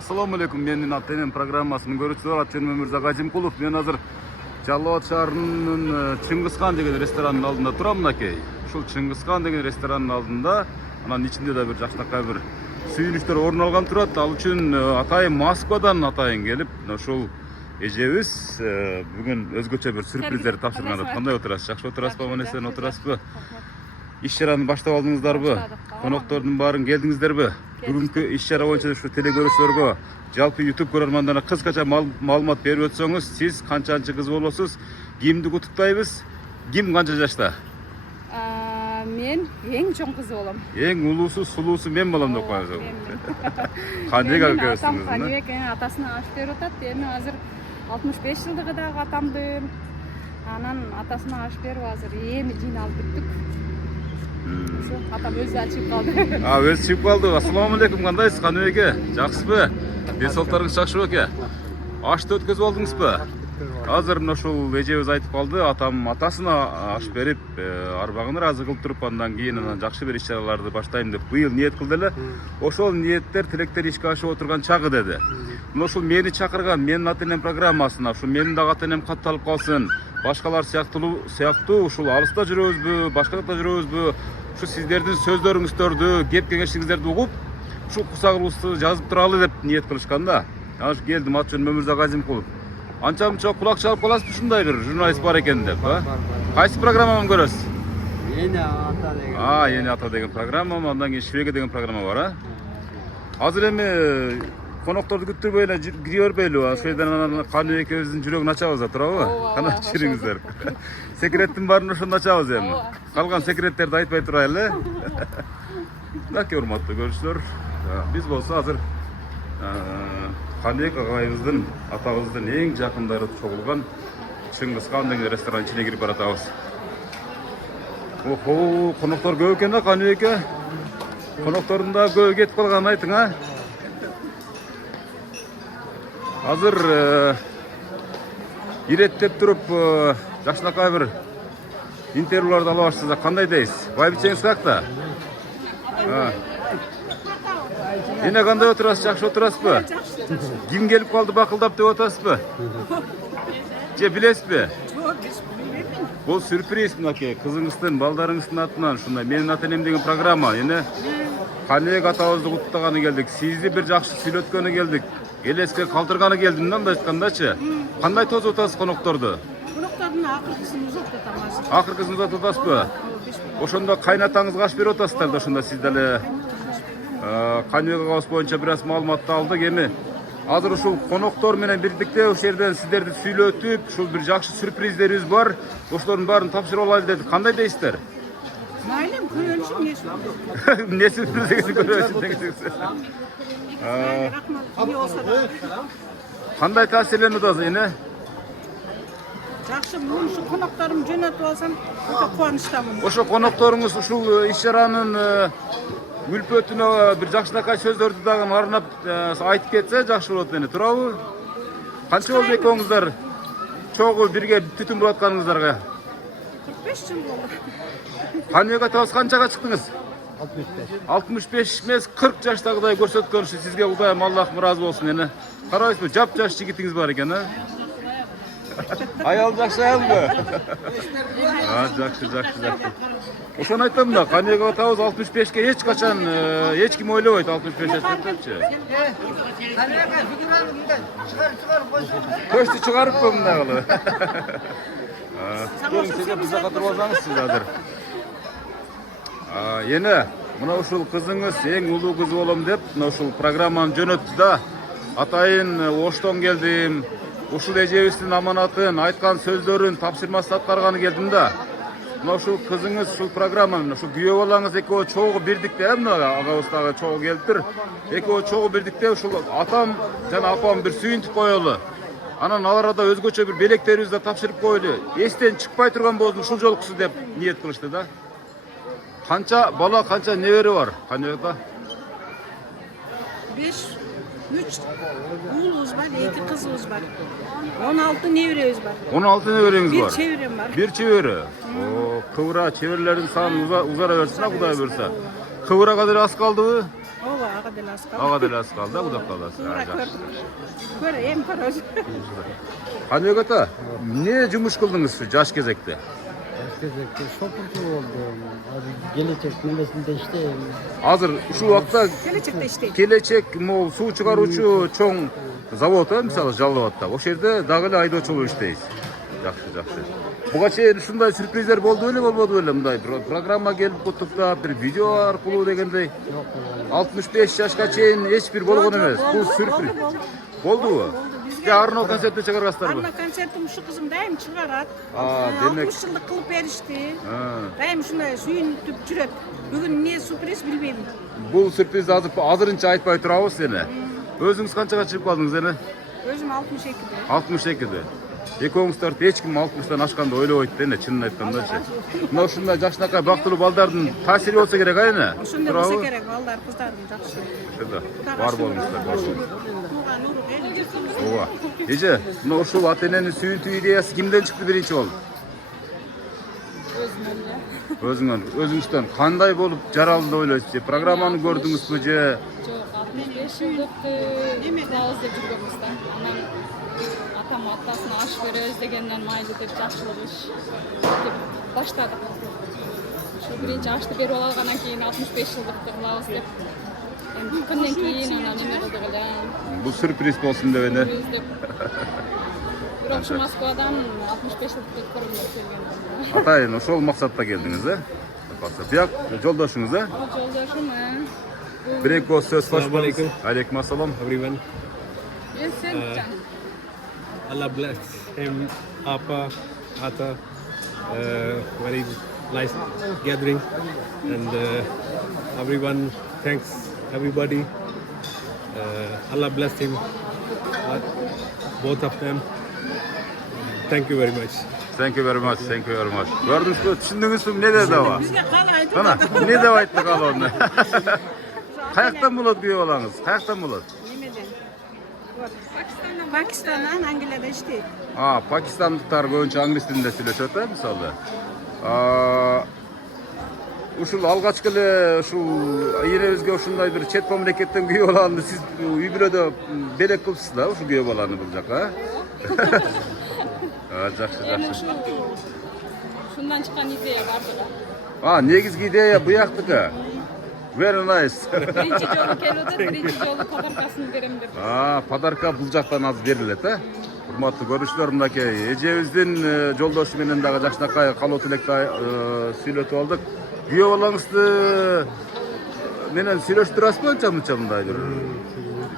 Assalamu alaikum, менин ата-энем программасынын көрүүчүлөрү аты-жөнүм Өмүрзак Ажимкулов. Мен азыр Жалал Абад шаарынын Чыңгызхан деген ресторанынын алдында турам мынакей. Ушул Чыңгызхан деген ресторанынын алдында анан ичинде да бир жакшынакай бир сүйүнүчтөр орун алган турат. Ал үчүн атайын Москвадан атайын келип, ушул эжебиз бүгүн өзгөчө бир сюрприздерди тапшырган. Кандай отурасыз? Жакшы отурасызбы, аман-эсен отурасызбы? Иш чараны баштап алдыңыздарбы? Коноктордун баарын келдиңиздерби? Бүгүнкү иш чара боюнча ушу телекөрүүчүлөргө, жалпы YouTube көрөрмандарына кыскача маалымат берип өтсөңүз, сиз канчанчы кыз болосуз? Кимди куттуктайбыз? Ким канча жашта? Мен эң чоң кыз болом. Эң улуусу, сулуусу мен болом деп коесуз. Кандайга көзсүңүз? Каныбек атасына аш берип атат. Эми азыр 65 жылдыгы дагы атамдын. Анан атасына аш берип азыр эми жыйналып бүттүк. Атам өзү ачып калды. Өзү чыгып калды. Ассаламу алейкум, кандайсыз Каныбек? Жакшысызбы? Ден соолуктарыңыз жакшы беке? Ашты өткөзүп алдыңызбы? Азыр мына ушул эжебиз айтып калды, атам атасына аш берип, арбагын ыраазы кылып туруп, андан кийин жакшы бир иш чараларды баштайм деп быйыл ниет кылды эле. Ошол ниеттер, тилектер ишке ашып отурган чагы деди. Мына ушул мени чакырган, менин ата-энем программасына, ушу менин дагы ата-энем катталып калсын, башкалар сыяктуу ушул алыста жүрөбүзбү, башка жакта жүрөбүзбү, ушу сиздердин сөздөрүңүздөрдү, кеп кеңешиңиздерди угуп, ушу кусагыбызды жазып туралы деп ниет кылышкан да. Анан келдим, аты-жөнүм Өмүрзак Ажимкулов. Анча мынча кулак чалып каласызбы, ушундай бир журналист бар экен деп, Кайсы программаны көрөсүз? Ени ата деген. Ени ата деген программа, андан кийин Швеге деген программа бар, Азыр эми конокторду күттүрбөй эле кире бербейлиби? Ошол жерден анан Каныбек экөөбүздүн жүрөгүн ачабыз да, туурабы? Кандай чириңиздер? Секреттин баарын ошондо ачабыз эми. Калган секреттерди айтпай турайлы. Мынакей урматтуу көрүүчүлөр, биз болсо азыр Каныбек агайыбыздын, атабыздын эң жакындары чогулган Чыңгызхан деген ресторан ичине кирип баратабыз. Охо, коноктор көп экен да Каныбек. Коноктордун да көбү кетип калганын айтың, Азыр иреттеп туруп жакшынакай бир интервьюларды ала баштасак кандай дейсиз? Байбичеңиз каякта? Эне кандай отурасыз? Жакшы отурасызбы? Ким келип калды бакылдап деп атасызбы? Же билесизби? Бул сюрприз мынакей, кызыңыздын, балдарыңыздын атынан ушундай менин ата-энем деген программа. Эне Каныбек атабызды куттуктаганы келдик, сизди бир жакшы сүйлөткөнү келдик. Элеске калтырганы келдим, мындай айткандачы. Кандай тосуп атасыз конокторду? Коноктордун акыркысын узатып атамыз. Акыркысын узатып атасызбы? Ошондо кайнатаңызга аш берип атасыздар да, ошондо сиз деле Каныбек агабыз боюнча бир аз маалыматты алдык. Эми азыр ушул коноктор менен бирдикте ошол жерден сиздерди сүйлөтүп, ушул бир жакшы сюрприздерибиз бар. Ошолордун баарын тапшырып алайлы дедик. Кандай дейсиздер? Майлым көрөлүшүм Не сюрприз көрөсүн дегенсиз? Кандай таасирленип атасыз эне? Жакшы, ушу конокторум жөнөтүп алсам, өтө кубанычтамын. Ошо конокторуңуз ушул иш чаранын үлпөтүнө бир жакшынакай сөздөрдү дагы арнап айтып кетсе жакшы болот эне, туурабы? Канча болду экөөңүздөр чогуу бирге түтүн буратканыңыздарга? 45 жыл болду. Каныбек атабыз канчага чыктыңыз? 65 эмес, 40 жаштагыдай көрсөткөн үчүн сизге Кудайым Аллахым ыраазы болсун эне. Карайсызбы, жап-жаш жигитиңиз бар экен, Аял жакшы аялбы? Жакшы. Ошону айтам да, Каныбек атабыз 65ке эч качан эч ким ойлобойт 65 жашта депчи. Көчтү чыгарыппы мындай кылып. Келиң сиз биз жака туруп алсаңыз сиз азыр. Эне, мына ушул кызыңыз эң улуу кыз болом деп, мына ушул программаны жөнөттү да. Атайын Оштон келдим. Ушул эжебиздин аманатын, айткан сөздөрүн тапшырмасы аткарганы келдим да. Мына ушул кызыңыз ушул программаны, ушул күйөө балаңыз экөө чогуу бирдикте, мына агабыз дагы чогуу келиптир. Экөө чогуу бирдикте ушул атам жана апам бир сүйүнтүп коелу. Анан ал арада өзгөчө бир белектерибизди тапшырып коелу. Эстен чыкпай турган болду ушул жолкусу деп ниет кылышты да. Канча бала, канча небери бар Каныбекта? 5 3 уулубуз бар, 2 кызыбыз бар. 16 неберебиз бар. 16 небереңиз бар. Bir çevrem var. Bir çeviri. Kıvıra çevirilerin sağını uzara versin, Kuday verse. Kıvıra kadar az kaldı mı? Ova Ağa деле аз калды. Ага деле аз калды, кудак каласыз. Туура көрдүк. Көр, эми көр өзү. Каныбек ата, эмне жумуш кылдыңыз ушу жаш кезекте? Кезекte şopurcu oldum. Abi gelecek nefesinde işte. Азыр ушул убакта Келечекте иштейт. келечек могул суу чыгаруучу чоң завод мисалы Жалал абадта. Ошол жерде дагы эле айдоочу болуп иштейсиз. Жакшы, жакшы. Буга чейин ушундай сюрприздер болду беле, болбоду беле мындай программа келип куттуктап, бир видео аркылуу дегендей. 65 жашка чейин эч бир болгон эмес. Бул сюрприз. Болдубу? Арно концертте чыгарасыздарбы? Арна концертим ушу кызым дайым чыгарат. Демек 60 жылдык кылып беришти. Дайым ушундай сүйүнүп жүрөт. Бүгүн эмне сюрприз билбейм. Бул сюрпризди азырынча айтпай турабыз эне. Өзүңүз канчага чыгып калдыңыз эне? Өзүм 62-де. 62-де. Экөөңүздөрдү эч ким 60тан ашканды ойлобойт да эне, чынын айткандачы. Мына ушундай жакшынакай бактылуу балдардын таасири болсо керек а эне. Ошондой болсо керек, балдар, кыздардын жакшы. Ошондо бар болуңуздар, бар болуңуздар. Тууган урук эл жүрсүңүз. Ооба. Эже, мына ушул ата эненин сүйүнтүү идеясы кимден чыкты биринчи болуп? Өзүмөн. Өзүңүздөн кандай болуп жаралды ойлойсуз? Же программаны көрдүңүзбү же? Жок, 65 жылдыкты кылабыз деп жүргөнбүз да. Анан атам атасына аш беребиз дегенден майлы деп жакшылык иш деп баштадык. Ушу биринчи ашты берип алгандан кийин 65 жылдыкты кылабыз деп. Эми күндөн кийин анан эме кылдык эле. Бул сюрприз болсун деп эне. Бирок ушу Москвадан 65 жылдыкты өткөрөм деп келгенмин. Атайын ошол максатта келдиңиз, Бияк жолдошуңуз, Жолдошум, Бир эки ооз сөз кош болуңуз. Алейкум ассалам. Everyone. Эсенчан. Allah bless him, Apa, Ata. Very nice gathering, and everyone thanks everybody. Allah bless him, both of them. Thank you very much. Thank you very much. Gördүңүзбү, түшүндүңүзбү эмне деди аба? Бизге кала айтып Кана, эмне деп айтты калоону? Каяктан болот күйөө балаңыз? Каяктан болот? немеден. Пакистандан Англияда иштейт. Пакистандыктар көбүнчө англис тилинде сүйлөшөт, мисалы. Ушул алгачкы эле ушул энебизге ушундай бир чет мамлекеттен күйөө баланы сиз үй бүлөдө белек кылыпсыз да, ушул күйөө баланы бул жака, Жакшы. Ушундан чыккан идея бардыр. Негизги идея буяктыкы. Very nice. Биринчи жолу келип атат, биринчи жолу подаркасын берем деп. Подарка бул жактан азыр берилет, Урматтуу көрүүчүлөр, мынакей эжебиздин жолдошу менен дагы жакшынакай калоо тилекти сүйлөтүп алдык. Күйөө балаңызды менен сүйлөштүрөсүзбү анча-мынча мындай бир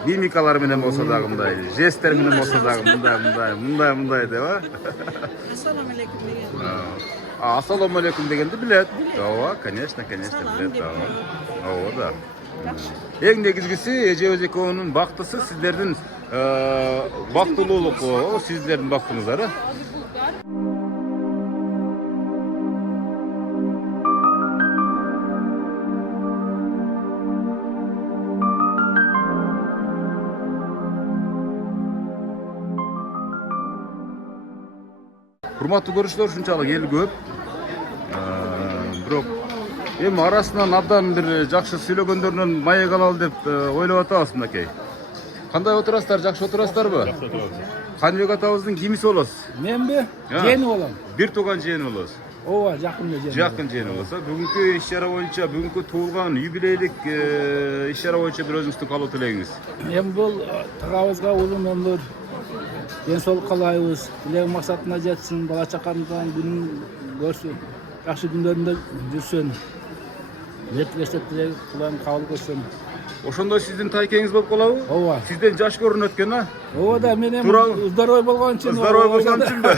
мимикалар менен болсо дагы мындай, жесттер менен болсо дагы мындай деп, Ассаламу алейкум деген. Ассаламу алейкум дегенди билет. Ооба, конечно, билет. Ооба да. Эң негизгиси эжебиз экөөнүн бактысы сиздердин бактылуулук, сиздердин бактыңыздар. Урматтуу көрүүчүлөр, ушунчалык эл көп. Бирок эми арасынан абдан бир жакшы сүйлөгөндөрүнөн маек алалы деп ойлоп атабыз мынакей. Кандай отурасыздар, жакшы отурасыздарбы? Каныбек атабыздын кимиси болосуз? Менби? Жени болом. Бир тууган жээни болосуз. Ооба, жакын жени. Жакын жээни болсо, бүгүнкү иш-чара боюнча, бүгүнкү туулган юбилейлик иш-чара боюнча бир өзүңүздүн калуу тилегиңиз. Эми бул тагабызга улуу өмүр, ден соолук каалайбыз. Тилек максатына жетсин, бала чакамыздан күнүн көрсүн, жакшы күндөрүндө жүрсүн. Нетилешет тилек кылам кабыл көрсүн. Ошондой сиздин тайкеңиз болуп калабы? Ооба. Сизден жаш көрүнөт экен, Ооба да, мен эми Туурабы? здоровый болгон үчүн. Здоровый болгон үчүнбү?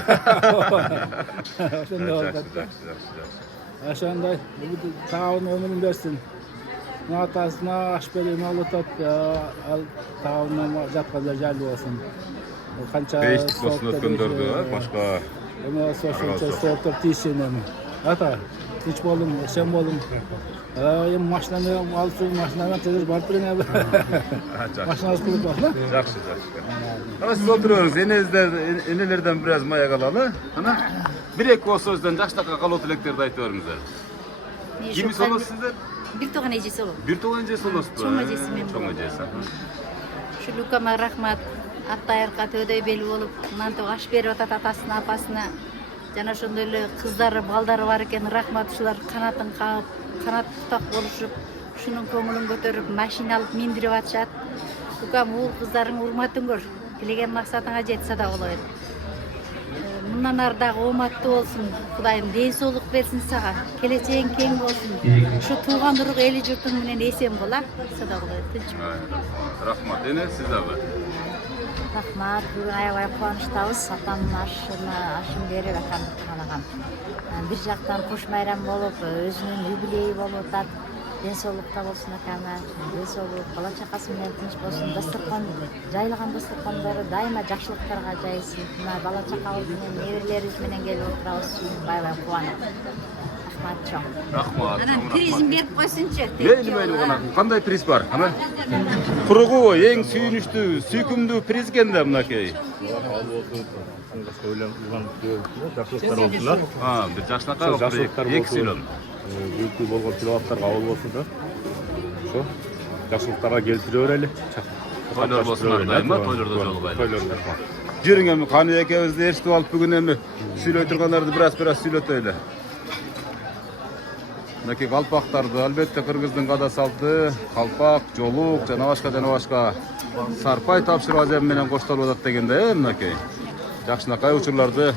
Ошондой болот. Ошондой тагын өмүрүн берсин. Атасына аш берген алып ал тагына жатканда жайлуу болсун. Канча Бейиштик болсун өткөндөрдү, башка. Эми ошончо сооктор тийсин эми. Ата, тинч болуң, эсен болуң. Эми машинаны алсың, машинадан тез барып бериң. Машинабыз кылып бар, да? Жакшы. Ана сиз отуруңуз, энелерден бир аз маек алалы. Ана бир эки ооз сөздөн жакшынакай калуу тилектерди айтып бериңиздер. Кимиси болосуз сиздер? бир тууган эжеси болом. Бир тууган эжеси болосузбу? Чоң эжеси мен Чоң болом. эжеси. Ушул укама рахмат. Атта аярка төдөй бели болуп, мынантип аш берип атат атасына, апасына. Жана ошондой эле кыздары, балдары бар экен. Рахмат, ушулар канатын кагып, канат тутак болушуп, ушунун көңүлүн көтөрүп, машина алып миндирип атышат. Укам, уул кыздарың урматын көр. Тилеген максатыңа жет сада болот. Мындан ары дагы ооматтуу болсун. Кудайым ден соолук берсин сага. Келечегиң кең болсун. Ушу тууган урук эли журтуң менен эсен бол, сада болот. Тынч. Рахмат. Эне сиз дагы. Рахмат, бүгүн аябай кубанычтабыз. Атамдын ашын берип атам. Бир жактан кош майрам болуп, өзүнүн юбилейи болуп атат. Ден соолукта болсун акама, ден соолук, бала чакасы менен тынч болсун. Дастаркан, жайылган дастаркандары дайыма жакшылыктарга жайсын. Мына бала чакабыз менен, неберелерибиз менен келип отурабыз. Аябай кубанып. Рахмат чоң. Рахмат. Анан призин берип койсунчу. Мейли гана. Кандай приз бар? Ана. Кургу эң сүйүнүчтүү, сүйкүмдүү приз экен да мынакей. Жакшылыктар болсун. Бир жакшынакай эки сүйлөн. Büyüklüğü bolgon pilovatlar kabul olsun da. Şu жакшылыктарга келтире берели. Тойлор болсун дайыма, тойлордо жолугайлы. Тойлордо. Жүрүң эми каны экебизди эшитип алып бүгүн эми сүйлөй тургандарды бираз сүйлөтөлү. Мынакей калпактарды албетте кыргыздын када салты, калпак, жолук жана башка сарпай тапшыруу азем менен коштолуп атат дегенде, мынакей. Жакшынакай учурларды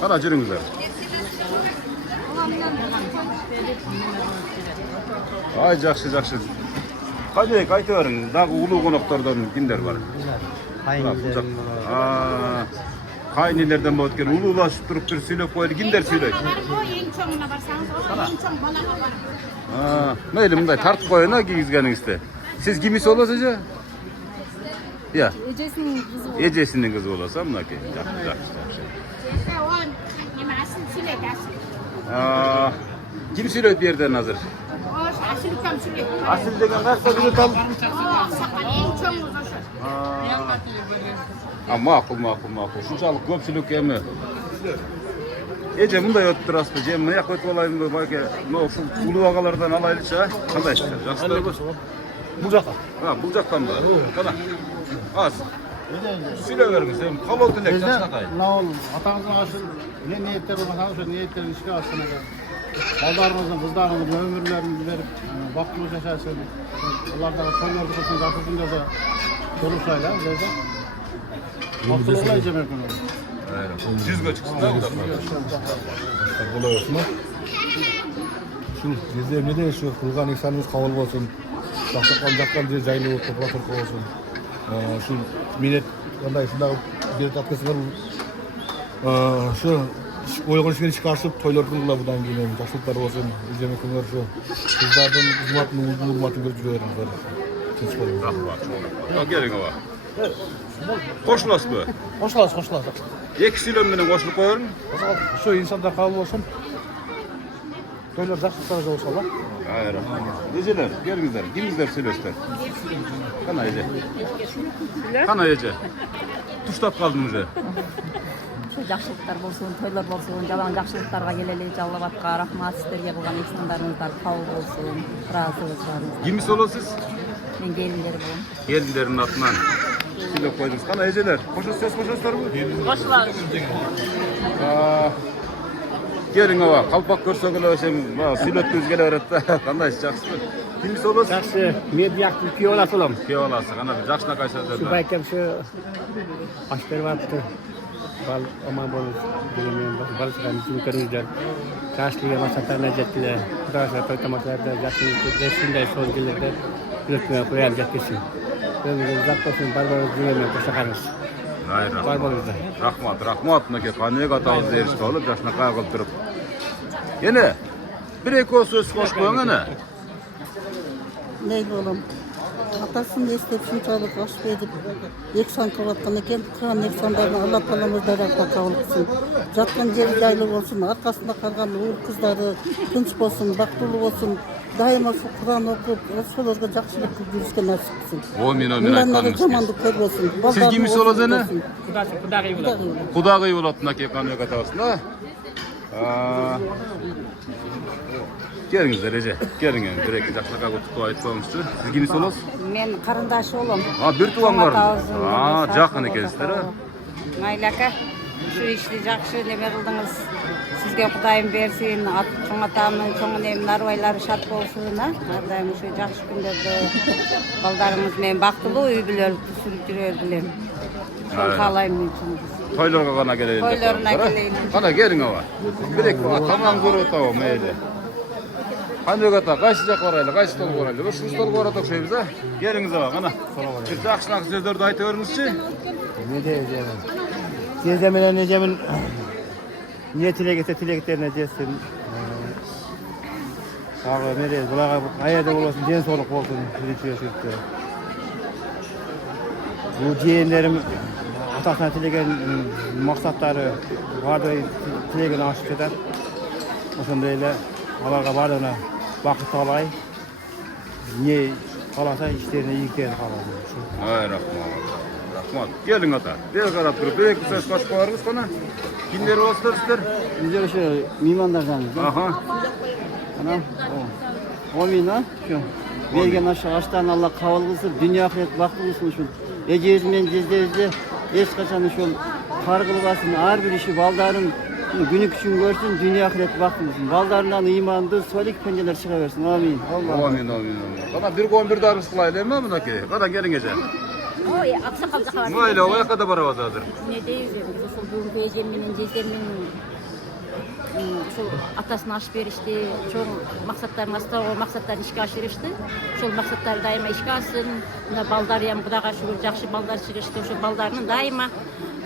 кана жүрүңүздөр. Ай жакшы. Кайдек айта бериң, дагы улуу коноктордон кимдер бар? Кайнилерим бар. Кайнилерден болот экен. Улуулашып туруп бир сүйлөп коелу. Кимдер сүйлөйт? Эң чоңуна барсаңыз, эң чоң балага бар. Мейли мындай тартып коеюн кийгизгениңизде. Сиз кимис болосуз же? Я. Эжесинин кызы болот. Эжесинин кызы болосу, мынакей. Жакшы. Он неме асыл сүйлөйт, асыл. Ким сүйлөйт бу жерден азыр? Асыл укам сүйлөйт. Асыл деген кайсы сүйлөт ал? Сакал эң чоңуз ошо. Макул. Ушунчалык көпчүлүк эми. Эже мындай өтүп турасызбы? Же мына жака өтүп алайынбы? Байке, ушул улуу агалардан алайлычы, кандай? Жакшылыкпы? Бул жака. Бул жактанбы? Кана. Сүйлөп бериңиз, эми кабыл элек жакшынакай. Мына ол атаңыздын ашы не ниеттер болмаса ошо ниеттерин ишке ашкан экен. Балдарыңыздын, кыздарыңыздын өмүрлөрүн берип, бактылуу жашасын. Алар дагы тойлорду кылсын, жакшы күндөрдө жолугушайлы, өзү. Бактылуу эжем экен. Жүзгө чыксын да Болосун. Ушул жерде эмне ушу кылган ихсаныбыз кабыл болсун. Жаккан же жайлуу болуп топурак болсун. Ушул минет кандай ушундай берип аткысыңар. Ушу ойгон ишин ишке ашып тойлордун кылабыдан кийин жакшылыктар болсун. Эжем экөөңөр ушу кыздардын урматын, урматын көрүп жүрө бериңиздер. Тынч болуңуз. Рахмат. Келиң ова. Кошуласызбы? Кошулабыз. Эки сүйлөм менен кошулуп коерүң. Ошо инсандар кабыл болсун. Тойлор жакшылыктар болсо да. Рахмат. Эжелер, келиңиздер. Кимиздер сүйлөшсүздөр? Кана эже. Кана эже. Туштап калдым уже. Жакшылыктар болсун, тойлор болсун, жалаң жакшылыктарга келели. Жалал-Абадка рахмат, сиздерге кылган ихсандарыңыздар кабыл болсун. Ыраазыбыз барыбыз. Кимис болосуз? Мен келиндер болом. Келиндердин атынан сүйлөп койдуңуз. Кана эжелер, кошосуздарбы? Кошулабыз. Келиң ова, калпак көрсөк эле ошо сүйлөткүбүз келе берет да. Кандай жакшысызбы? Кимис болосуз? Жакшы, медиактын күйөө баласы болом. Күйөө баласы, кана бир жакшынакай сөздөр. Байкем ушу аш берип атты. Бал аман болуп дегенмен балчыган үчүн көрүңүздөр. Жаштыгы максаттарына жеткиле. Кудайга той тамакларды жакшылык ешкимдей сол келерде күрөтмөй коелу жеткилsin. Өзүңүз зат болсун, бар-бар жүрөмөн кошакарыңыз. Бар болуңуздар. Рахмат. Мынакей каныек атабызды эришип алып, жакшынакай кылып туруп. Эне, бир-эки сөз кош коюң эне. Мейли болом. Атасын эстеп шунчалык аш берип, эксан кылып аткан экен. Кылган эксандарын Алла Таалам даракта кабыл кылсын. Жаткан жери жайлуу болсун, аркасында калган уул кыздары тынч болсун, бактылуу болсун. Дайыма шу Кур'ан окуп, ошолорго жакшылык кылып жүрүшкө насип кылсын. Амин, айтканыңыз. Жамандык көрбөсүн. Сиз кимис болосуз эне? Кудагый болот. Кудагый болот мынакей каныек атабыз. Келиңиздер эже. Келиң эми бир эки жакшылыкка куттуктуу айтып коюңузчу. Сиз кимиз болосуз? Мен карындаш улум. Бир тууган бар. Жакын экенсиздер, а? Майлака, şu işti жақсы неме кылдыңыз. Сизге Кудайым берсин, чоң атамдын, чоң энемдин арбайлары шат болсун, а? Ар дайым ушу жакшы күндөрдө балдарыңыз менен бактылуу үй бүлөлүктү сүрүп жүрөр билем. Ошону каалайм мен чоң. Тойлорго гана келейин. Тойлоруна келейин. Кана келиң аба. Бир эки тамак көрүп атабы мейли. Кандай ата, кайсы жакка барайлы, кайсы столго барайлы? Ушул столго барат окшойбуз, а? Келиңиз аба, кана. Бир жакшылак сөздөрдү айта бериңизчи. Ne diyeceğim? Teyzemin, necemin niye tilekse tileklerine cesim. Ağa nereye? Bulağa ayada olasın, den soluk olsun. Bu ciğerlerim atasına tilegen maksatları vardı, tilegen aşık eder. Osundayla Allah'a bardığına vakit alay. Niye kalasa işlerine iyi geldi kalan. Ay rahmat. Rahmat. Gelin ata. Bir karap durup, bir iki söz kaç koyarız bana. Kimleri olsun sizler? Bizler şu mimanlardan. Aha. Anam, o mina şu. Bergen aşağıdan Allah kabul kılsın, dünya ahiret vakti kılsın şu. Ecezmen cezdevizde eş kaçanı şu kargılı basın, ağır bir işi baldarın günü küçüğün görsün, dünya ahiret vakti kılsın. Baldarından imandı, solik penceler çıkaversin. Amin. Allah. Amin, amin. Kana bir kon bir darız kılaylı mı bunaki? Kana gelin gece. Oy, aksakalda kalır. Mayla o yakada barabaz hazır. Ne deyiz yani, şu bugün beyeceğiminin, cezlerinin şu atasını aşıp verişti, çoğun maksatlarını asla o maksatlarını işe aşırıştı. Şol maksatları daima işe alsın. Baldar yam Kudaga şükür, jakşı baldar çıkıştı. Şu baldarının daima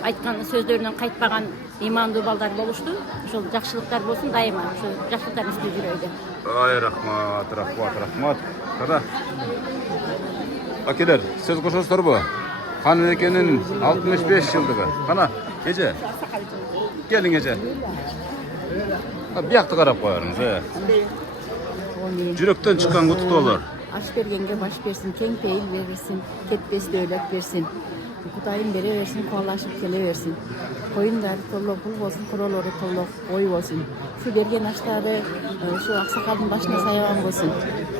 aytkan sözlerinden kayıtmagan imanlı baldar boluştu. Şol jakşılıklar bolsun daima. Şu jakşılıklar isteyip yürüydü. Ay rahmat, rahmat, rahmat. Kada. Akiler, söz koşuyorlar bu. Hanım ekenin 65 yıldığı. Kana, gece. Gelin gece. Bir yakta karap koyarınız. Cürükten çıkan kutu olur. Aş bergenge baş versin, keng peyil verirsin, ketbes dövlek versin. Kudayım bere versin, kovalaşıp gele versin. Koyunları tolluk bul olsun, kurolları tolluk boy olsun. Şu bergen aşları, şu aksakalın başına sayavan olsun.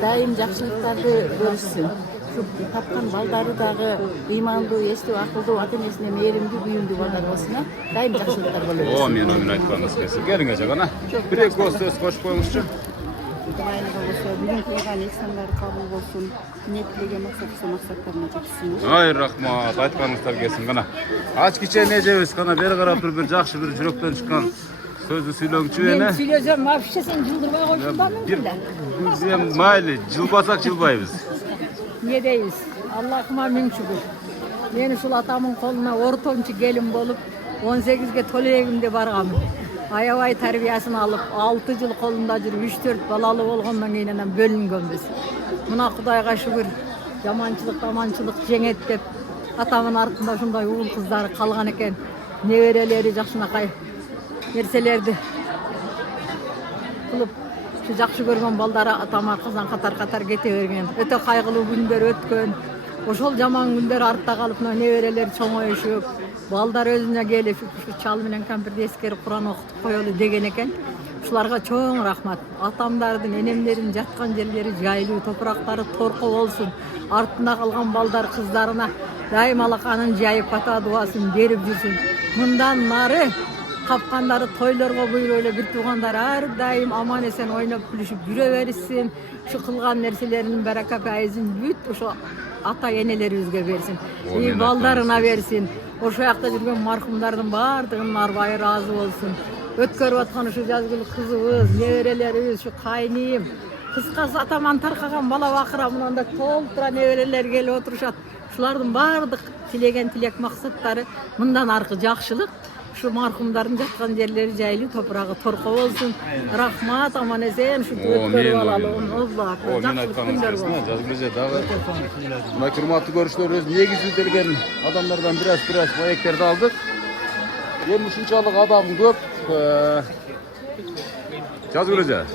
Daim jakşılıkları görüşsün. Şu tapkan baldarı dağı imanlı, esli, akıllı, ata-enesine meyrimli, büyümlü balдар olsun. Daim jakşılıklar olur. Amin, amin aytpanız kelsin. Gelin gece kana. Bir ek söz koşup koymuşçu. Kudayım olsun, bugün kıygan insanlar kabul olsun. Niyetlege maksatlarına çeksin. Ay rahmat, aytpanızlar kelsin kana. Aç kiçe ne ceviz kana, beri karap bir jakşı bir jürökten çıkan sözü süylöngçü ene. Ben söyleyeceğim, afişe sen cıldırmaya koşundan mı bile? Biz mayli, cılbasak cılbayız. Ne deyiz? Allah'ıma min şükür. Meni sul atamın koluna ortonçu gelin bolup 18'ge tolegimde bargam. Ayavay terbiyesini alıp 6 yıl kolunda жүрүп 3-4 balalı bolgondan keyin bölüngenmiz. Muna Kudayga şükür. Yamançılık, tamançılık jeňet dep atamın artında şunday uğul kızları kalgan eken. Nevereleri jakşınakay nerselerdi kılıp şu jakşı görgen baldara atama kızdan katar kete bergen. Öte kaygılı günler ötkön. Oşol jaman günler artda kalıp nevereler çoňoýuşup, baldar özüne gelip şu çal menen kampirde eskeri Kur'an okutup koyolu degen eken. Şularga çoğun rahmat. Atamdardın, enemlerin jatkan yerleri jaylуу, topraktары torko bolsun. Artında kalgan baldar kızlarına daim alakanın jayıp ata duasın berip жүрsün. Mından nары kapkanları toylarga buyruğuyla bir tuğanlar her daim aman esen oynap gülüşüp yüre verirsin. Şu kılgan nerselerinin beraka payızın büt şu ata eneleribizge versin. İyi baldarına versin. O şu ayakta жүрген marhumlardan bardığının arbaya razı olsun. Ötkörüp atkan şu жазgılı kızыбыз, neverelerimiz, şu kaynıyım. Kıskası ataman tarkagan bala bakıra bunanda toltura nevereler gelip oturuşat. Şulardın bardık tilegen tilek maksatları mından arkı jakşılık. Şu marhumların jatkan yerleri jaylуу, toprağı torko olsun. Rahmat aman esen şu ötkörüp alalı. Allah jakşılık günler olsun. Жазгылыжа дагы. Мына курматтуу көрүшүлөр өз негизделген адамдардан biraz маектерди алдык. Эми ушунчалык адам көп. Жазгылыжа.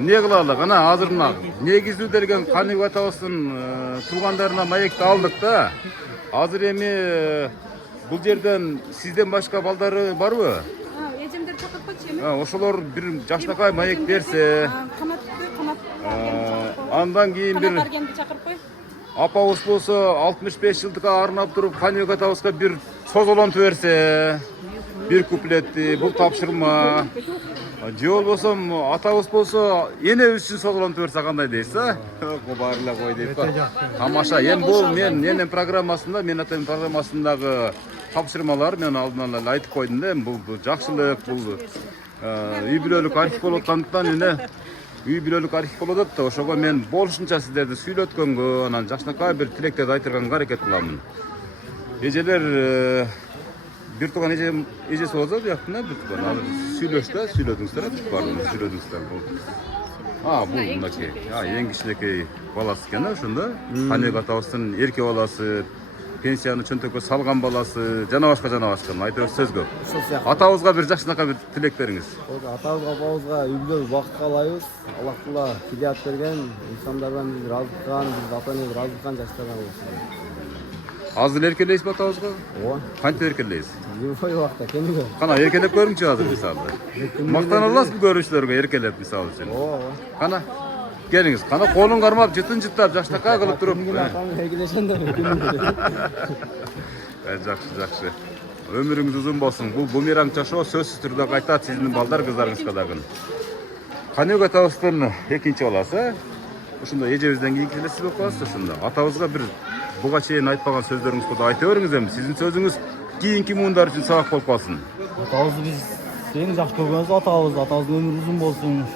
Не кылалы? Кана азыр мына негизделген Каныбек атабыздын туугандарына маекти алдык да. Азыр эми бул жерден сизден башка балдары барбы? Эжемдер чакыртпачы эми. Ошолор бир жакшынакай маек берсе. Канатты Андан кийин бир Канатаргенди чакырып кой. апабыз болсо 65 жылдыкка арнап туруп Каныбек атабызга бир созолонтуп берсе, бир куплетти, бул тапшырма. Же болбосо атабыз болсо энебиз үчүн созолонтуп берсе кандай дейсиз, а? Баары эле кой дейт да. Тамаша. Эми бул мен энем программасында, мен атам программасындагы тапшырмалар мен алдынан эле айтып койдум да. Бул жакшылык, бул үй бүлөлүк архив болуп аткандыктан эне үй бүлөлүк архив болуп атат да. Ошого мен болушунча сиздерди сүйлөткөнгө, анан жакшынакай бир тилектерди айтырганга аракет кыламын. Эжелер бир туган эжеси болсо бияктын бир туган ал сүйлөдүңүздөр, баардыгыңыз сүйлөдүңүздөр. Бул мынакей. Эң кичинекей баласы экен ошондо. Каныбек атабыздын эрке баласы, пенсияны чөнтөккө салган баласы, жана башка айтып сөз көп. Атабызга бир жакшынакай бир тилек бериңиз. Атабызга, апабызга үй бүлөлүк бакыт каалайбыз. Аллах Таала хидият берген, инсандардан биз ыраазы кылган, биз ата-энеге ыраазы кылган жаштардан болсун. Азыр эркелейсизби атабызга? Ооба. Кантип эркелейсиз? Жубой убакта кенеге. Кана эркелеп көрүңчү азыр мисалы. Мактана аласызбы көрүүчүлөргө эркелеп мисалы үчүн? Ооба. Кана келиңиз, кана колун кармап, жытын жыттап, жакшынакай кылып туруп. Жакшы. Өмүрүңүз узун болсун. Бул бумеранг жашоо сөзсүз түрдө кайтат сиздин балдар кыздарыңызга дагы. Каныбек атабыздын экинчи баласы. Ушундай эжебизден кийинки эле сиз болуп каласыз ошондо. Атабызга бир буга чейин айтпаган сөздөрүңүз болсо айта бериңиз эми. Сиздин сөзүңүз кийинки муундар үчүн сабак болуп калсын. Атабызды биз эң жакшы көргөнүбүз атабыздын өмүрү узун болсун.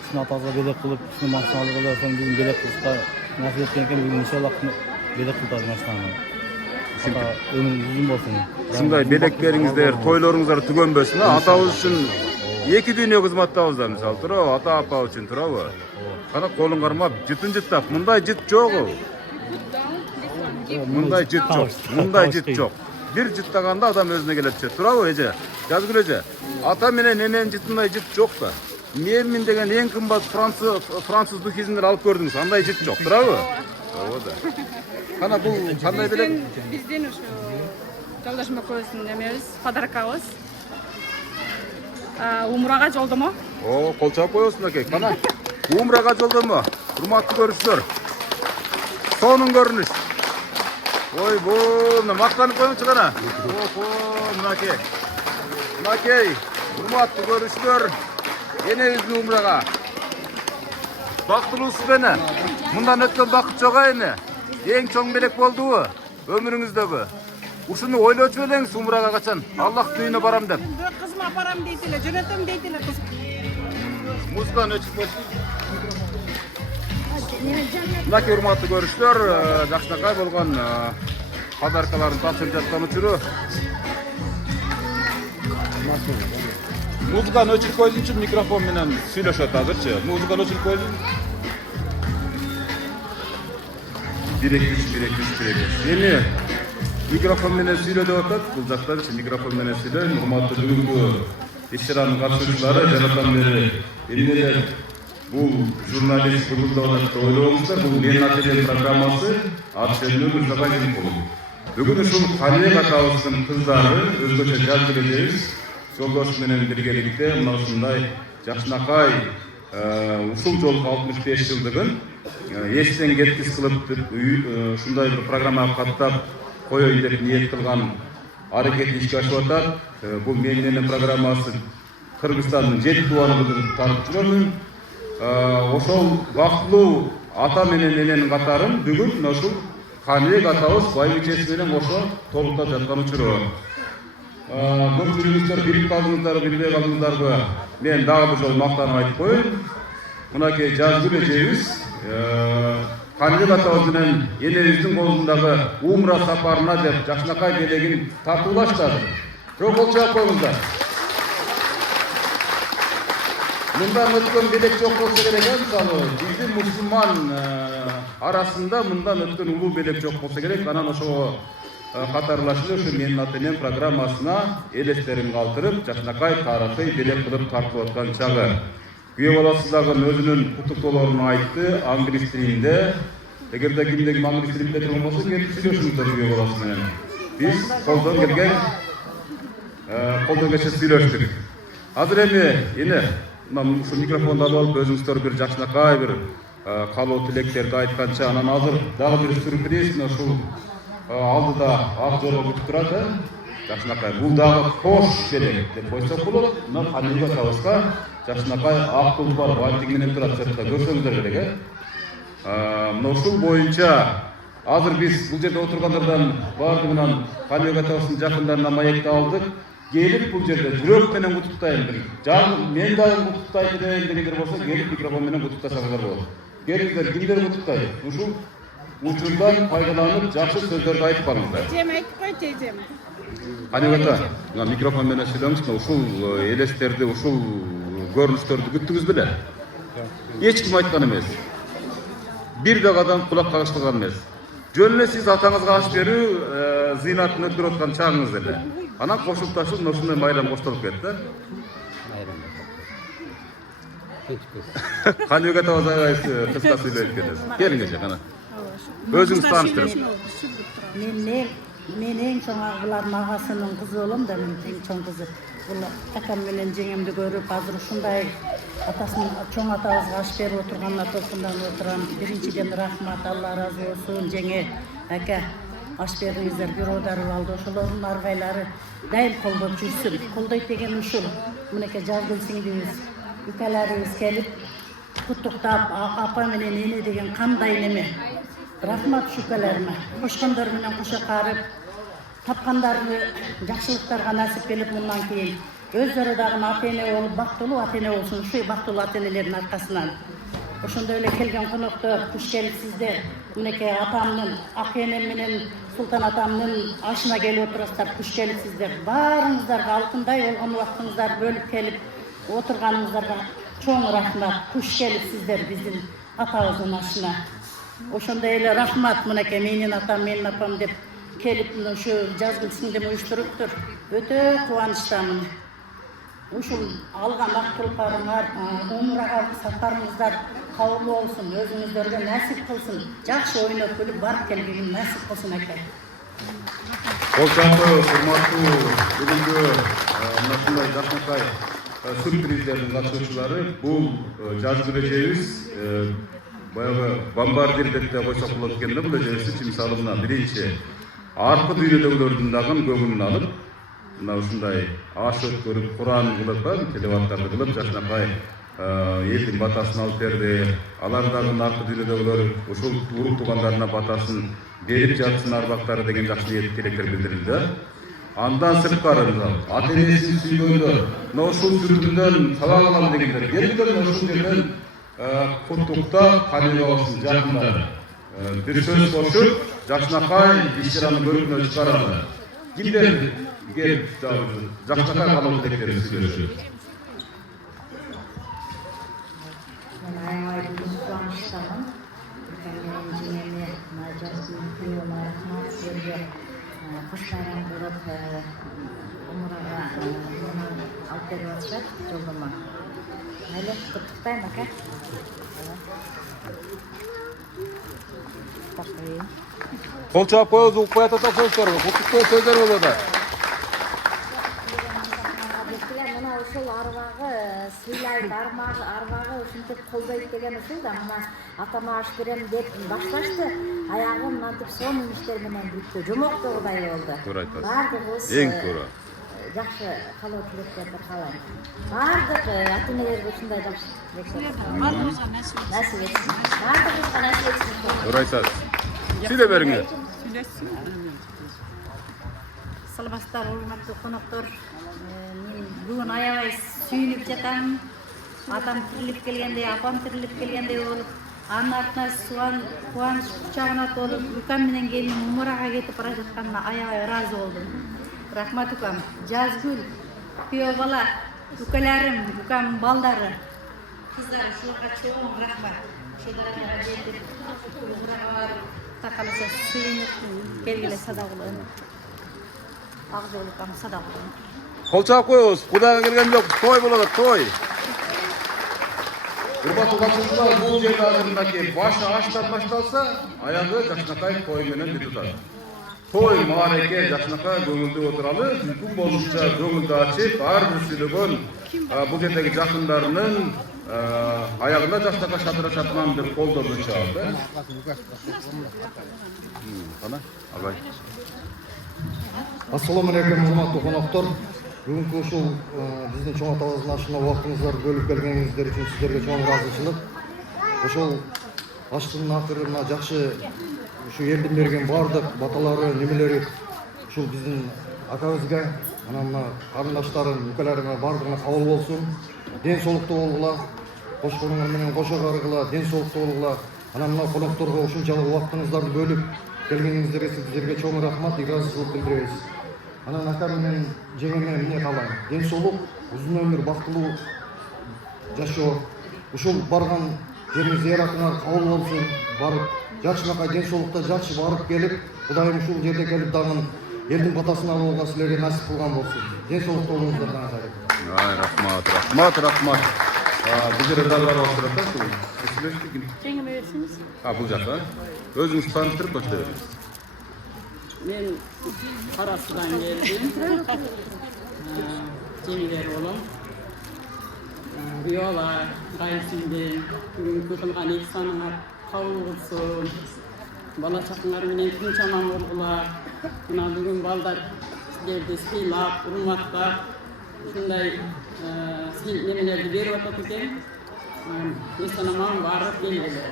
Ушуну атабызга белек кылып, ушуну машиналык эле ошону бүгүн белек кылышка насип эткен экен. Бүгүн иншаллах белек кылдык машинаны. Өмүрүңүз узун болсун. Ушундай белектериңиздер, тойлоруңуздар түгөнбөсүн. Атабыз үчүн эки дүйнө кызматтабыз да мисалы туурабы? Ата апа үчүн туурабы? Кана колун кармап, жытын жыттап, мындай жыт жок. Мындай жыт жок. Бир жыттаганда адам өзүнө келет чет, туурабы эже? Жазгыл эже. Ата менен эненин жытындай жыт жок да. Менмин деген эң кымбат француз духизмдер алып көрдүңүз, андай жыт жок, туурабы? Ооба да. Кана бул кандай белек? Бизден ушу Жолдошум экөөбүздүн эмебиз, подаркабыз. Умрага жолдомо. Кол чаап коесуң аке. Кана умрага жолдомо. Урматтуу көрүүчүлөр. Сонун көрүнүш. Ойбой, мына мактанып коюңчу кана. Мынакей. Мынакей, урматтуу көрүүчүлөр. Энебиздин умрага. Бактылуусуз бени. Мындан өткөн бакыт жок эми. Эң чоң белек болдубу өмүрүңүздөгү? Ушуну ойлочу белеңиз умрага качан? Аллахтын үйүнө барам деп. Кызыма барам дейт эле, жөнөтөм дейт эле кыз. Музыканы өчүп койсун. Мынакей урматтуу көрүүчүлөр, жакшынакай болгон подаркаларын тапшырып жаткан учуру. Музыканы өчүрүп койсунчу, микрофон менен сүйлөшөт азырчы. Музыканы өчүрүп койсун. Бирек. Эми микрофон менен сүйлө деп атат. Бул жактачы микрофон менен сүйлөйм. Урматтуу бүгүнкү иш-чаранын катышуучулары, жанатан бери эмнелер бул журналист кылдырып атат ойлооңуздар. Бул менин ата-энем программасы ат-жөнүнөн Мырзабай болду. Бүгүн ушул Каныбек атабыздын кыздары өзгөчө жазып келебиз. Жолдош менен биргеликте мына ушундай жакшынакай ушул жолку 65 жылдыгын эстен кеткис кылып ушундай бир программага каттап коеюн деп ниет кылган аракет ишке ашып атат. Бул менин энем программасы Кыргызстандын 7 тубанын тартып жүрөмүн. Ошол бактылуу ата менен эненин катарын бүгүн мына ушул Каныбек атабыз байбичеси менен кошо толуктап жаткан учуру. Көпчүлүгүңүздөр билип калдыңыздар, билбей калдыңыздарбы? Мен дагы бир жолу мактанып айтып коеюн. Мынакей Жазгүл эжебиз Каныбек атабыз менен энебиздин колундагы умра сапарына деп жакшынакай белегин тартып баштады. Көп кол чаап коюңуздар. Мындан өткөн белек жок болсо керек, мисалы биздин мусулман арасында мындан өткөн улуу белек жок болсо керек. Анан ошого катарлашып ушу менин ата-энем программасына элестерин калтырып, жакшынакай тарыхый белек кылып тартып аткан чагы. Күйөө баласы дагы өзүнүн куттуктоолорун айтты англис тилинде. Эгерде кимдеги англис тилинде турган болсо, келип сүйлөшүңүздөр күйөө баласы менен. Биз колдон келсе сүйлөштүк. Азыр эми эне ушул микрофонду алып өзүңүздөр бир жакшынакай бир калуу тилектерди айтканча анан азыр дагы бир сюрприз ушул алдыда ак жорго күтүп турат. Жакшынакай бул дагы кош керек деп койсок болот. Мына Каныбек атабызга Жакшынакай ак тулпар бантиги менен турат, сыртта көрсөңүздөр керек. Мына ушул боюнча азыр биз бул жерде отургандардан баардыгынан Каныбек атабыздын жакындарына маекти алдык. Gelip bu жерде жүрөк менен куттуктайм, мен дагы куттуктайт дегендер болсо, келип микрофон менен куттуктасаңыздар болот. Келиңиздер, кимдер куттуктайт? Ушул учурдан пайдаланып, жакшы сөздөрдү айтып барыңыздар. Жем айтып кой, тезем. Каныбек ата, мына микрофон менен сүйлөңүз, ушул элестерди, ушул көрүнүштөрдү күттүңүз беле? Эч ким айткан эмес. Бир дагы адам кулак кагыштырган эмес. Жөн эле сиз атаңызга аш берүү зыйнатын өткөрүп аткан чагыңыз эле. Анан кошулташып ушундай майрам коштолуп кетти. Каныбек атабыз аябай кыска сүйлөйт экенсиз. Келиңиз жана. Өзүңүз тааныштырыңыз. Мен эң чоң булардын агасынын кызы болом да, мен эң чоң кызы. Бул акам менен жеңемди көрүп, азыр ушундай атасын чоң атабызга аш берип отурганына толкунданып отурам. Биринчиден рахмат, Алла ыраазы болсун, жеңе ака. Аш бердиңиздер, бирөөдөрү алды, ошолордун аргайлары дайым колдоп жүрсүн. Колдойт деген ушул. Мынакей Жазгүл сиңдибиз, үкаларыбыз келип, куттуктап, апа менен эне деген кандай неме. Рахмат шүкаларыма. Кошкондор менен кушакарып, тапкандарды жакшылыктарга насип келип мындан кийин өздөрү дагы ата-эне болуп, бактылуу ата-эне болсун, ушул бактылуу ата-энелердин аркасынан. Ошондой эле келген коноктор, куш келипсиздер. Мынакей атамдын, ак энем менен Султан атамдын ашына келип отурасыздар, куш келипсиздер. Баарыңыздарга алтындай болгон убактыңыздарды бөлүп келип отурганыңыздарга чоң рахмат. Куш келипсиздер биздин атабыздын ашына. Ошондой эле рахмат, мынакей менин атам, менин апам деп келип ушу Жазгыл сиңдим уюштуруптур. Өтө кубанычтамын. Ушул алган ак тулпарыңар, умрага сапарыңыздар кабыл болсун, өзүңүздөргө насип кылсын. Жакшы ойноп күлүп барып келгениң насип кылсын ака. Колчакты, урматтуу бүгүнкү ушундай Жакшынакай сюрприздердин катышуучулары, бул Жазгыл эжебиз баягы бомбардир деп да койсок болот экен да, бул эжебиздин мисалы мына биринчи аркы дүйнөдөгүлөрдүн дагы көңүлүн алып, мына ушундай аш өткөрүп, Куран кылып, телеваттарды кылып, Жакшынакай элдин батасын алып берди. Алар дагы аркы дүйнөдөгүлөр ушул урук туугандарына батасын берип жатсын арбактары деген жакшы ниет тилектер билдирилди. Андан сырткары ата-энесин сүйгөндөр, мына ушул сүртүндөн сабак алам дегендер, келиңдер ушул жерден куттукта Каныбек абабыздын жакындары. Бир сөз кошуп, Жакшынакай иш-чараны көркүнө чыгарады. Кимдер келип Жакшынакай калуу тилектерин сүйлөшөт. Мен аябай кубанычтамын. Менин жеңеме Жазгыл күйөөмө рахмат, силерге кош байрам кылып, умурага алып берип атышат жолдомо. Майлы куттуктайм ака. Кол чаап коебуз, укпай атата сөздөр, куттуктоо сөздөр болот да. Мына ошол арбагы сыйлайт, арбагы ушинтип колдойт деген ушул да, мына атама аш берем деп башташты, аягы мынтип сонун иштер менен бүттү. Жомоктогудай болду. Туура айтасыз. Баардыгыбыз Эң туура. жакшы калуу тилектерди каалайм. Баардык ата-энелерге ушундай жакшы тилектерди Баарыбызга насип этсин. Баардыгыбызга насип этсин. Туура айтасыз. Сүйлөй бериңер. Саламатсыздар, урматтуу коноктор. Мен бүгүн аябай сүйүнүп жатам. Атам тирилип келгендей, апам тирилип келгендей болуп, анын артынан кубаныч кучагына толуп, укам менен келиним умурага кетип бара жатканына аябай ыраазы болдум. Рахмат укам. Жазгүл, күйөө бала, укаларым, укам балдары, кыздар, ушуларга чоң рахмат. Ошолорго жетип, умурага барып, такаласа сүйүнүп келгиле сада болоюн. Ак жол укам сада болоюн. Кол чаап коебуз, Кудайга келген жок, той болот, той. Урматтуу катышуучулар, бул жерде азыр мынакей башы аштан башталса, аягы Жакшынакай той менен бүтүп атат. Той маареке Жакшынакай көңүлдүү отуралы, мүмкүн болушунча көңүлдү ачып, ар бир сүйлөгөн бул жердеги жакындарынын Ayağında жастарға шатыра çatman деп қолдауды чыгарды. Қана, абай. Assalomu alaykum, hurmatli qo'noqlar. Bugungi ушул биздин чоң атабыздын ашына убактыңыздарды бөлүп келгениңиздер үчүн сиздерге чоң ыраазычылык. Ошол аштын акырына жакшы ушу элдин берген бардык баталары, немелери ушул биздин акабызга, анан мына карындаштарым, үкөлөрүмө бардыгына кабыл болсун. Ден соолуктуу болгула, кошконуңар менен кошо каргыла, ден соолуктуу болгула. Анан мына конокторго ушунчалык убактыңыздарды бөлүп келгениңиздерге сиздерге чоң рахмат, ыраазычылык билдиребиз. Анан акам менен жеңеме эмне каалайм? Ден соолук, узун өмүр, бактылуу жашоо. Ушул барган жериңиз зыяратыңар кабыл болсун. Барып, жакшынакай ден соолукта жакшы барып келип, Кудайым ушул жерде келип дагы элдин батасын алууга силерге насип кылган болсун. Ден соолукта болуңуздар дагы кайрат. Рахмат. Біздер ырдарлар отырады сол. Жеңіме берсеңіз. Бұл жақта. Өзіңіз таныстырып баштай беріңіз. Мен Қарасудан келдім. Жеңілер болам. Виола Райсинде бүгінгі кылған ихсаныңар кабыл болсын. Бала чакыңар менен тынч аман болгула. Мына бүгүн балдар силерди сыйлап, урматтап, ушундай немелерди берип атат экен. Ихсанаман барып келгиле.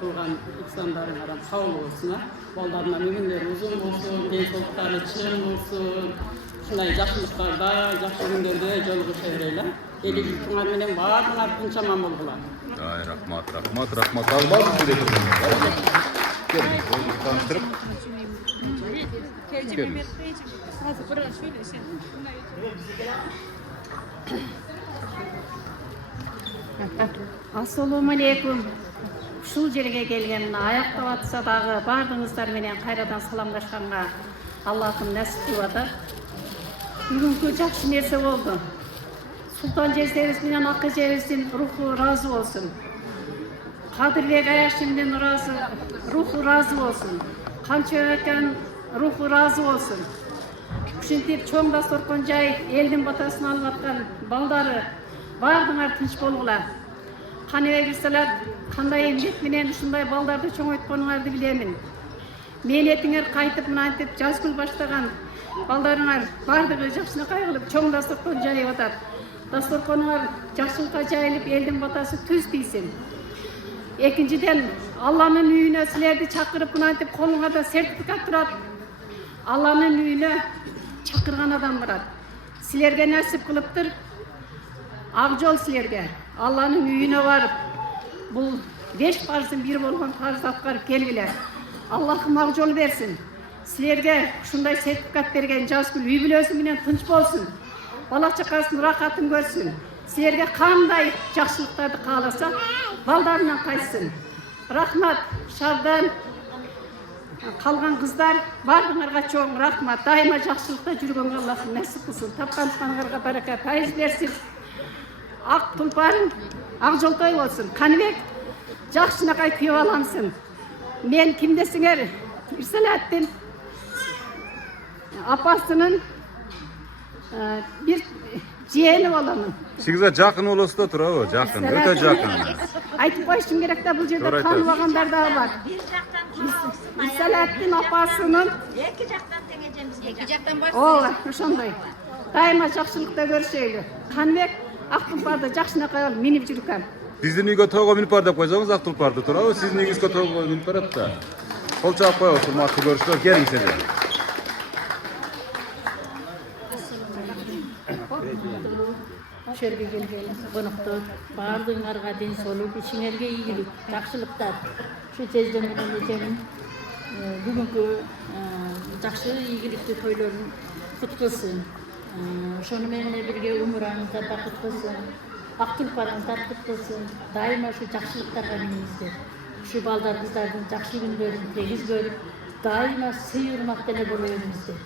Кылган ихсандарыңардан кабыл болсун. Балдарына өмүрлөрү узун болсун, ден соолуктары чың болсун. Ушундай жакшылыктарда, жакшы күндөрдө жолугуша берели. Эл журтуңар менен баардыгыңар тынч аман болгула. Рахмат. Албадым келе турган. Келиңиз, өзүңүз таныстырып. Assalomu alaykum. Ушул жерге келген аяктап атса дагы бардыгыңыздар менен кайрадан саламдашканга Аллахым насип кылып атат. Бүгүнкү жакшы нерсе болду. Султан жездебиз менен ак эжебиздин руху ыраазы болсун. Кадырбек Аяшимдин руху ыраазы болсун. Канча экен руху ыраазы болсун. Ушинтип чоң дасторкон жайып, элдин батасын алып аткан балдары бардыңар тынч болгула. Каныбек Ирсалат кандай эмгек менен ушундай балдарды чоңойтконуңарды билемин. Мээлетиңер кайтып мынантип жазгыл баштаган балдарыңар бардыгы жакшынакай кылып чоң дасторкон жайып атат. Дасторконуңар жакшылыкка жайылып, элдин батасы түз тийсин. Экинчиден, Алланын үйүнө силерди чакырып мынантип колуңарда сертификат турат. Алланын үйүнө чакырган адам барат. Силерге насип кылыптыр. Ак жол силерге. Алланын үйүнө барып, бул 5 парыздын бири болгон парызды аткарып келгиле. Аллахым ак жол берсин. Силерге ушундай сертификат берген жазгүл үй бүлөсү менен тынч болсун. Бала чакасын рахатын көрсүн. Силерге кандай жакшылыктарды кааласа, балдарынан кайтсын. Рахмат, Шардан калган кыздар, бардыңарга чоң рахмат. Дайыма жакшылыкта жүргөнгө Аллахым насип кылсын. Тапканыңарга барака, пайыз берсин. Ак тулпарың ак жолтой болсун. Каныбек жакшынакай күйөп аламсың. Мен ким десиңер? Ирсалаттын апасынын бир жээни боламын. Сизге жакын болосуз да турабы? Жакын, өтө жакын. Айтып коюшум керек да, бул жерде тааныбагандар да бар. Ирсалаттын апасынын Эки жактан тең эжемизге. Эки жактан бар. Ооба, ошондой. Дайыма жакшылыкта көрүшөйлү. Каныбек ак тулпарды жакшынакай алып минип жүргөн. Биздин үйгө тоого минип бар деп койсоңуз ак тулпарды турабы? Сиздин үйүңүзгө тоого минип барат да. Кол чаап коебуз, урматтуу көрүүчүлөр, келиңиз эже. Жерге келген коноктор баардыгыңарга ден соолук, ишиңерге ийгилик, жакшылыктар. Ушу жездем менен эжемин бүгүнкү жакшы ийгиликтүү тойлорун куткулсын. Ошону менен бирге умураңыздар бакыт кылсын. Ак тулпарыңыздар куткулсын. Дайыма ушу жакшылыктарга миниңиздер. Ушу балдарыңыздардын жакшы күндөрүн тегиз көрүп, дайыма сый урмат менен боло бериңиздер.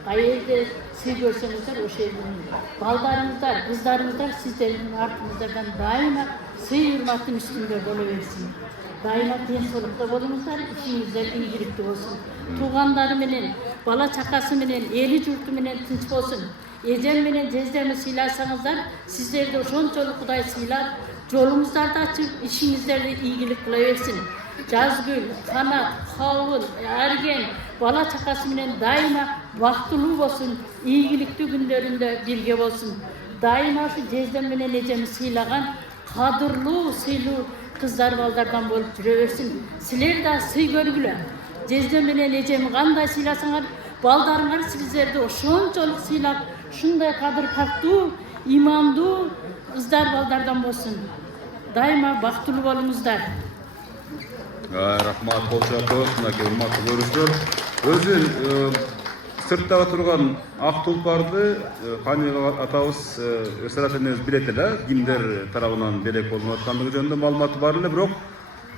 Кайерде сый көрсөңүздөр, ошол жерден балдарыңыздар, кыздарыңыздар сиздердин артыңыздардан дайыма сый урматтын үстүндө боло берсин. Дайыма ден соолукта болуңуздар, ишиңиздер ийгиликтүү болсун. Туугандары менен, бала чакасы менен, эли журту менен тынч болсун. Эжем менен жездеми сыйласаңыздар, сиздерди ошончолук Кудай сыйлап, Yolumuzlarda açıp işimizlerde iyilik kılaversin. Жазgül, Kanat, Kavul, Ergen, bala çakası bilen daima vaktulu bolsun, iyilikli günlerinde birge bolsun. Daima şu Jezden bilen ejemi sıylagan, kadırlı, sıylı kızlar baldardan bolup жүreversin. Siler de sый көрgülü. Jezden bilen ejemi kanday sıylasaňar, baldarыңар sizlerde oşonçoluk sıylap, şunday kadır kaktуу, imandуу kızlar baldardan bolsun. Daima baktulu bolуңуздар. Рахмат Колчаков, мынакей урматтуу көрүүчүлөр. Өзүн сырттагы турган ак тулпарды Каныга атабыз өсөрат энебиз билет эле, кимдер тарабынан белек болуп аткандыгы жөнүндө маалыматы бар эле, бирок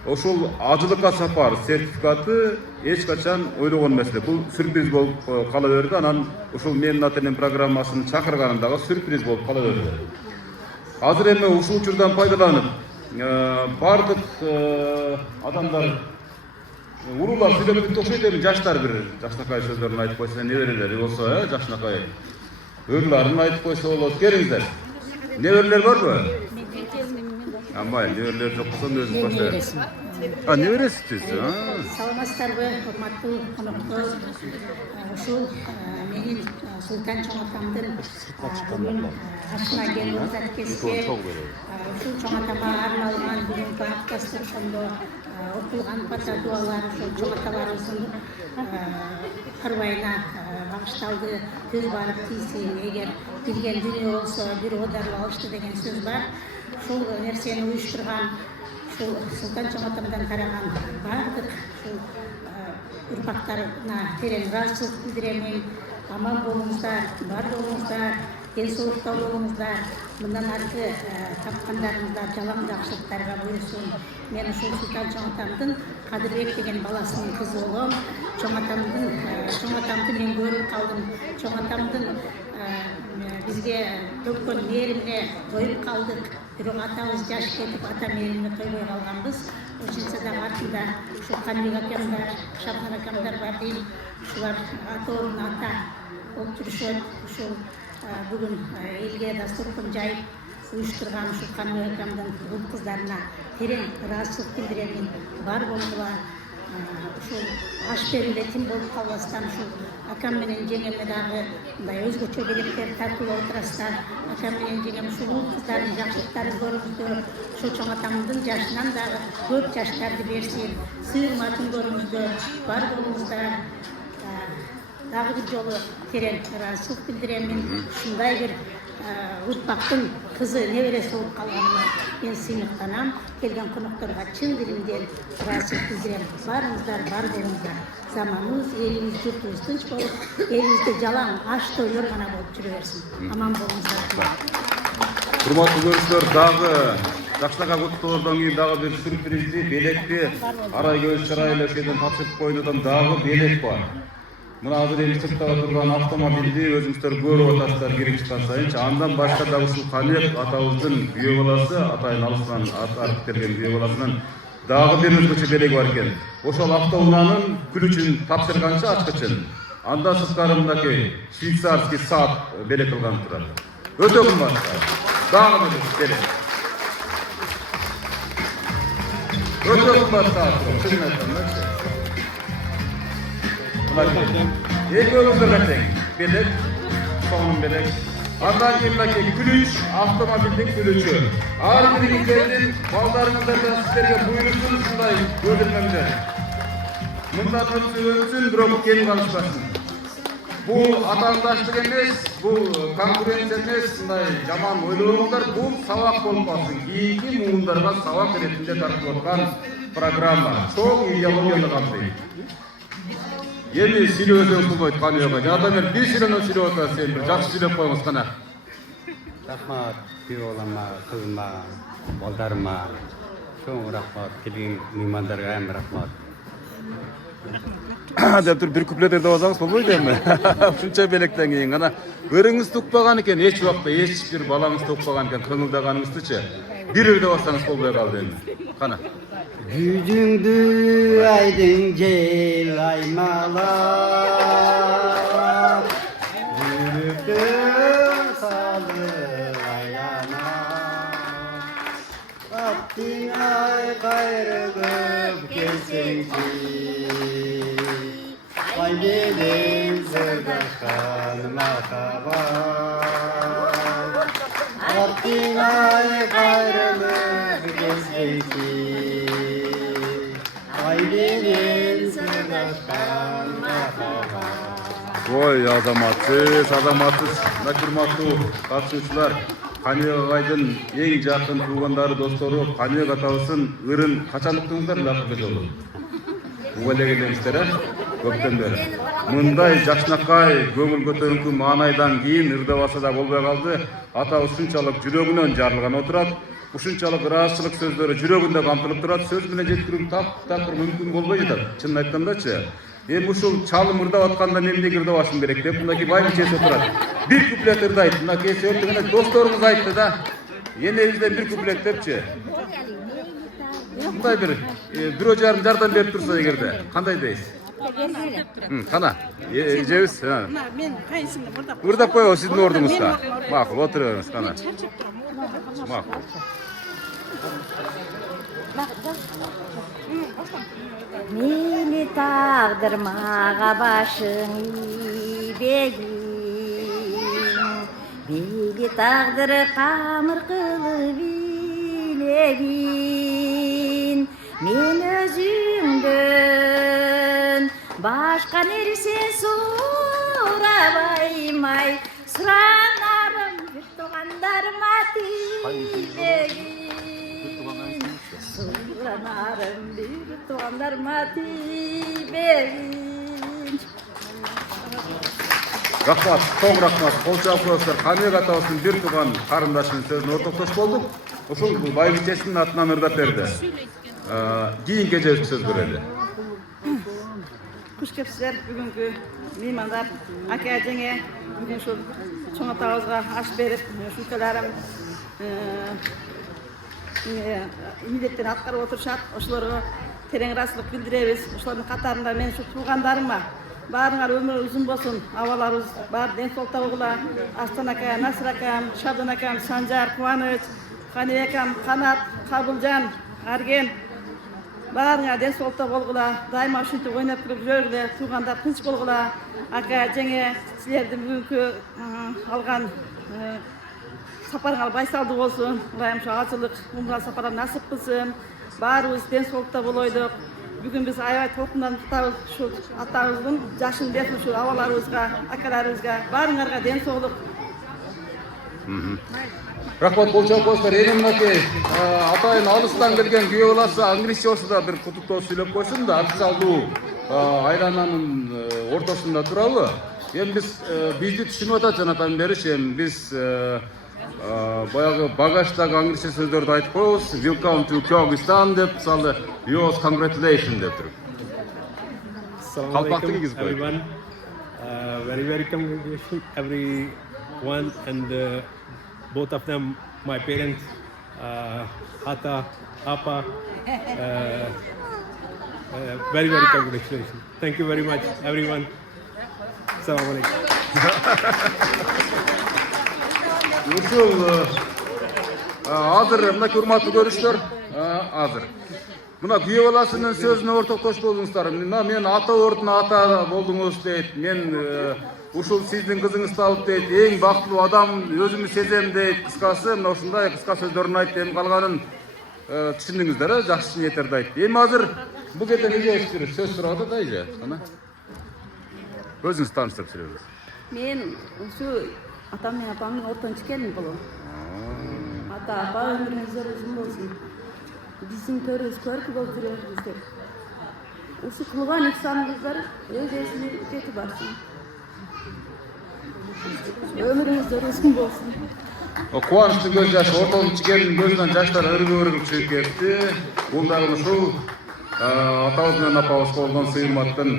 ошол ажылыкка сапар сертификаты эч качан ойлогон эмес эле. Бул сюрприз болуп кала берди. Анан ушул Менин ата энем программасын чакырганындагы сюрприз болуп кала берди. Азыр эми ушул учурдан пайдаланып бардык адамдар урулар сүйлөп бүттү окшойт, эми жаштар бир жакшынакай сөздөрүн айтып койсо, неберелери болсо, жакшынакай ырларын айтып койсо болот. Келиңиздер. Неберелер барбы? Амай, неберелер жок болсо өзүң баштайсың. Небересисиз? Саламатсыздарбы, урматтуу коноктор. Ушул менин Султан чоң атамдын ашына келип атат кеске. Ушул чоң атама арналган бүгүнкү ак дастарханда окулган бата дуалар ушул чоң аталарыбыздын арбайына багышталды. Көз барып тийсин, эгер билген дүнү болсо бир оодарып алышты деген сөз бар. Ушул нерсени уюштурган ушул Султан чоң атамдан тараган бардык ушул урпактарына терең ыраазычылык билдиремин. Аман болуңуздар, бар болуңуздар, ден соолукта болуңуздар. Мындан аркы тапкандарыңыздар жалаң жакшылыктарга буйрсун. Мен ушул Султан чоң атамдын Кадырбек деген баласынын кызы болом. Чоң атамды мен көрүп калдым. Чоң атамдын бизге төккөн мээримине тоюп калдык. Бирок атабыз жаш кетип, ата мээримине тойбой калганбыз. Ошентсе дагы артында ушу Каныбек акамдар, Шабнар акамдар бар дейм. Ушулар ата ордун ата болуп жүрүшөт. Ушул бүгүн элге дастуркан жайып уюштурган ушул Каныбек акамдын бул кыздарына терең ыраазычылык билдиремин. Бар болгула ушул аш берүүнү тим болуп калбастан ушул акам менен жеңеме дагы мындай өзгөчө белектер тартып отурасыздар. Акам менен жеңем ушул кыздардын жакшылыктарын көрүңүздөр. Ошо чоң атамдын жашынан дагы көп жаштарды берсин. Сыйырматын көрүңүздөр, бар болуңуздар. Дагы бир жолу терең ыраазычылык билдиремин. Ушундай бир урпактын кызы небереси болуп калганына мен сыймыктанам. Келген конокторго чын дилимден ыраазычылык билдирем. Барыңыздар, бар болуңуздар. Заманыбыз, элибиз, журтубуз тынч болуп, элибизде жалаң аш тойлор гана болуп жүрө берсин. Аман болуңуздар. Урматтуу көрүүчүлөр, дагы жакшынакай куттуктоолордон кийин дагы бир сюрпризди, белекти арай көз чырайлы шеден тапшырып койдудан дагы белек бар. Мына азыр эми сырттагы турган автомобилди өзүңүздөр көрүп атасыздар кирип чыккан сайынчы. Андан башка дагы ушул Каныбек атабыздын күйөө баласы, атайын алыстан артып келген күйөө баласынын дагы бир өзгөчө белеги бар экен. Ошол автоунаанын күлүчүн тапшырганчы ачкычын. Андан сырткары мынакей швейцарский саат белек кылган турат. Өтө кымбат. Дагы бир белек. Өтө кымбат саат. Чын айтам. Ekmeğimizde bekleyin. Belek, sonun belek. Andan yılındaki gülüç, avtomobildin gülüçü. Ağır bir ilgilerin, baldarınızlardan sizlerge buyursun şunday ödülmemde. Bundan ötürün bir okut gelin alışmasın. Bu atandaşlık emes, bu konkurens emes, şunday jaman oyluğunlar, bu savak olmasın. Kiyiki muğunlarga savak eretinde tartып отқан программа. Çok ideologiyаны қамтиды. Эми сүйлөбөсөң болбойт Каныбек. Жада бер бир сүйлөнүп сүйлөп атасыз, сен бир жакшы сүйлөп коюңуз кана. Рахмат, күйөөлөрүмө, кызыма, балдарыма. Чоң рахмат, келген меймандарга эми рахмат. Деп туруп бир куплет деп алсаңыз болбойт эми. Ушунча белектен кийин гана өрүңүз тукпаган экен, эч убакта эч бир балаңыз тукпаган экен, кыңылдаганыңыздычы. Бир деп алсаңыз болбой калды эми. Кана. Yüzündü aydın gel aymalar, yürüdüm salı ayana. gezgeyki Ay benim sırdaşkan marhaban Artin ay gayrılık gezgeyki Ay benim sırdaşkan marhaban Ой, азаматсыз, урматтуу катышуучулар, Каныбек агайдын эң жакын туугандары, достору, Каныбек атабыздын ырын качан уктуңуздар акыркы жолу? Буга эле келемиздер, көптөн бери. Мындай жакшынакай, көңүл көтөрүңкү маанайдан кийин ырдабаса да болбой калды. Атабыз ушунчалык жүрөгүнөн жарылган отурат. Ушунчалык ыраазычылык сөздөрү жүрөгүндө камтылып турат. Сөз менен жеткирүү таптакыр мүмкүн болбой жатат. Чынын айткандачы. Эми ушул чалым ырдап атканда мен эмне ырдабашым керек деп мынакей байбичеси отурат. Бир куплет ырдайт. Мынакей сөйлөгөнө досторуңуз айтты да. Энебизден бир куплет депчи. Мындай бирөө жарым жардам берип турса эгерде, кандай дейсиз? Кана, эжебиз. Мен кайсыны ырдап коебуз сиздин ордуңузда. Макул, отура бериңиз, кана. Макул. Мени тағдырмаға башың бегин Бейли тағдыры қамыр қылып илегин Мен өзүңдөн башка нерсе сурабаймай Сұранарым бір туғандарыма тилегин Сұранарым бір туғандарыма тилегин Рахмат, тоң рахмат. Кол чабып коесуздар. Каныбек атабыздын бир тууган карындашынын сөзүнө ортоктош болдук. Ошол байбичесинин атынан ырдап берди. Кийинки эжебизге сөз берели. Куш кепсиздер бүгүнкү меймандар, ака эжеңе бүгүн ушул чоң атабызга аш берип, ушунчаларым милдеттерин аткарып отурушат. Ошолорго терең ыраазычылык билдиребиз. Ошолордун катарында мен ушу туугандарыма баарыңар өмүр узун болсун, абаларыбыз баары ден соолук табгыла. Астан ака, Насыр акам, Шабдан акам, Санжар, Кубаныч, Каныбек акам, Канат, Кабылжан, Арген баарыңар ден соолукта болгула. Дайыма ушинтип ойноп күлүп жүргүлө, туугандар тынч болгула. Ака жеңе силердин бүгүнкү алган сапарыңар байсалдуу болсун. Кудайым ушу ажылык умра сапар насып кылсын. Баарыбыз ден соолукта болойлук. Бүгүн биз аябай толкундан tutабыз ушул атабыздын жашын берсин ушул абаларыбызга, акаларыбызга, баарыңарга ден соолук. Рахмат, кол чабып коесуздар. Эми мынакей атайын алыстан келген күйөө баласы англисче болсо да бир кутуктоо сүйлөп койсун да, официалдуу айлананын ортосунда турабы? Эми бизди түшүнүп атат жанатан бериш. Эми биз баягы багаждагы англисче сөздөрдү айтып коебуз. Welcome to Kyrgyzstan деп, мисалы, yours congratulations деп туруп. Калпакты кийгизип коюп. Very congratulations everyone and both of them my parents Ata, Apa very congratulations. Thank you very much everyone. Assalamu alaikum. Ушул азыр мынакей урматтуу көрүүчүлөр, азыр мына күйөө баласынын сөзүнө ортоктош болдуңуздар. Мен ата ордуна ата болдуңуз дейт. Мен ушул сиздин кызыңызды алып дейт, эң бактылуу адам өзүмү сезем дейт. Кыскасы мына ушундай кыска сөздөрүн айтты. Эми калганын түшүндүңүздөр, жакшы ниеттерди айтты. Эми азыр бул жерде эже сөз сурап атат, эже. Өзүңүз тааныштырып сүйлөңүз. Мен ушу атам менен апамдын ортончу келини болом. Ата, апа өмүрүңүздөр узун болсун. Биздин төрүбүз көркү болуп жүрөбүздөр. Ушу кылган ихсаныңыздар өз эсине жетип барсын. Өмүрүңүздөр узун болсун. Кубанычтуу көз жашы, ортончу келинин көзүнөн жаштар ыргып чыгып кетти. Бул дагы ушул атабыз менен апабызга болгон сыйматтын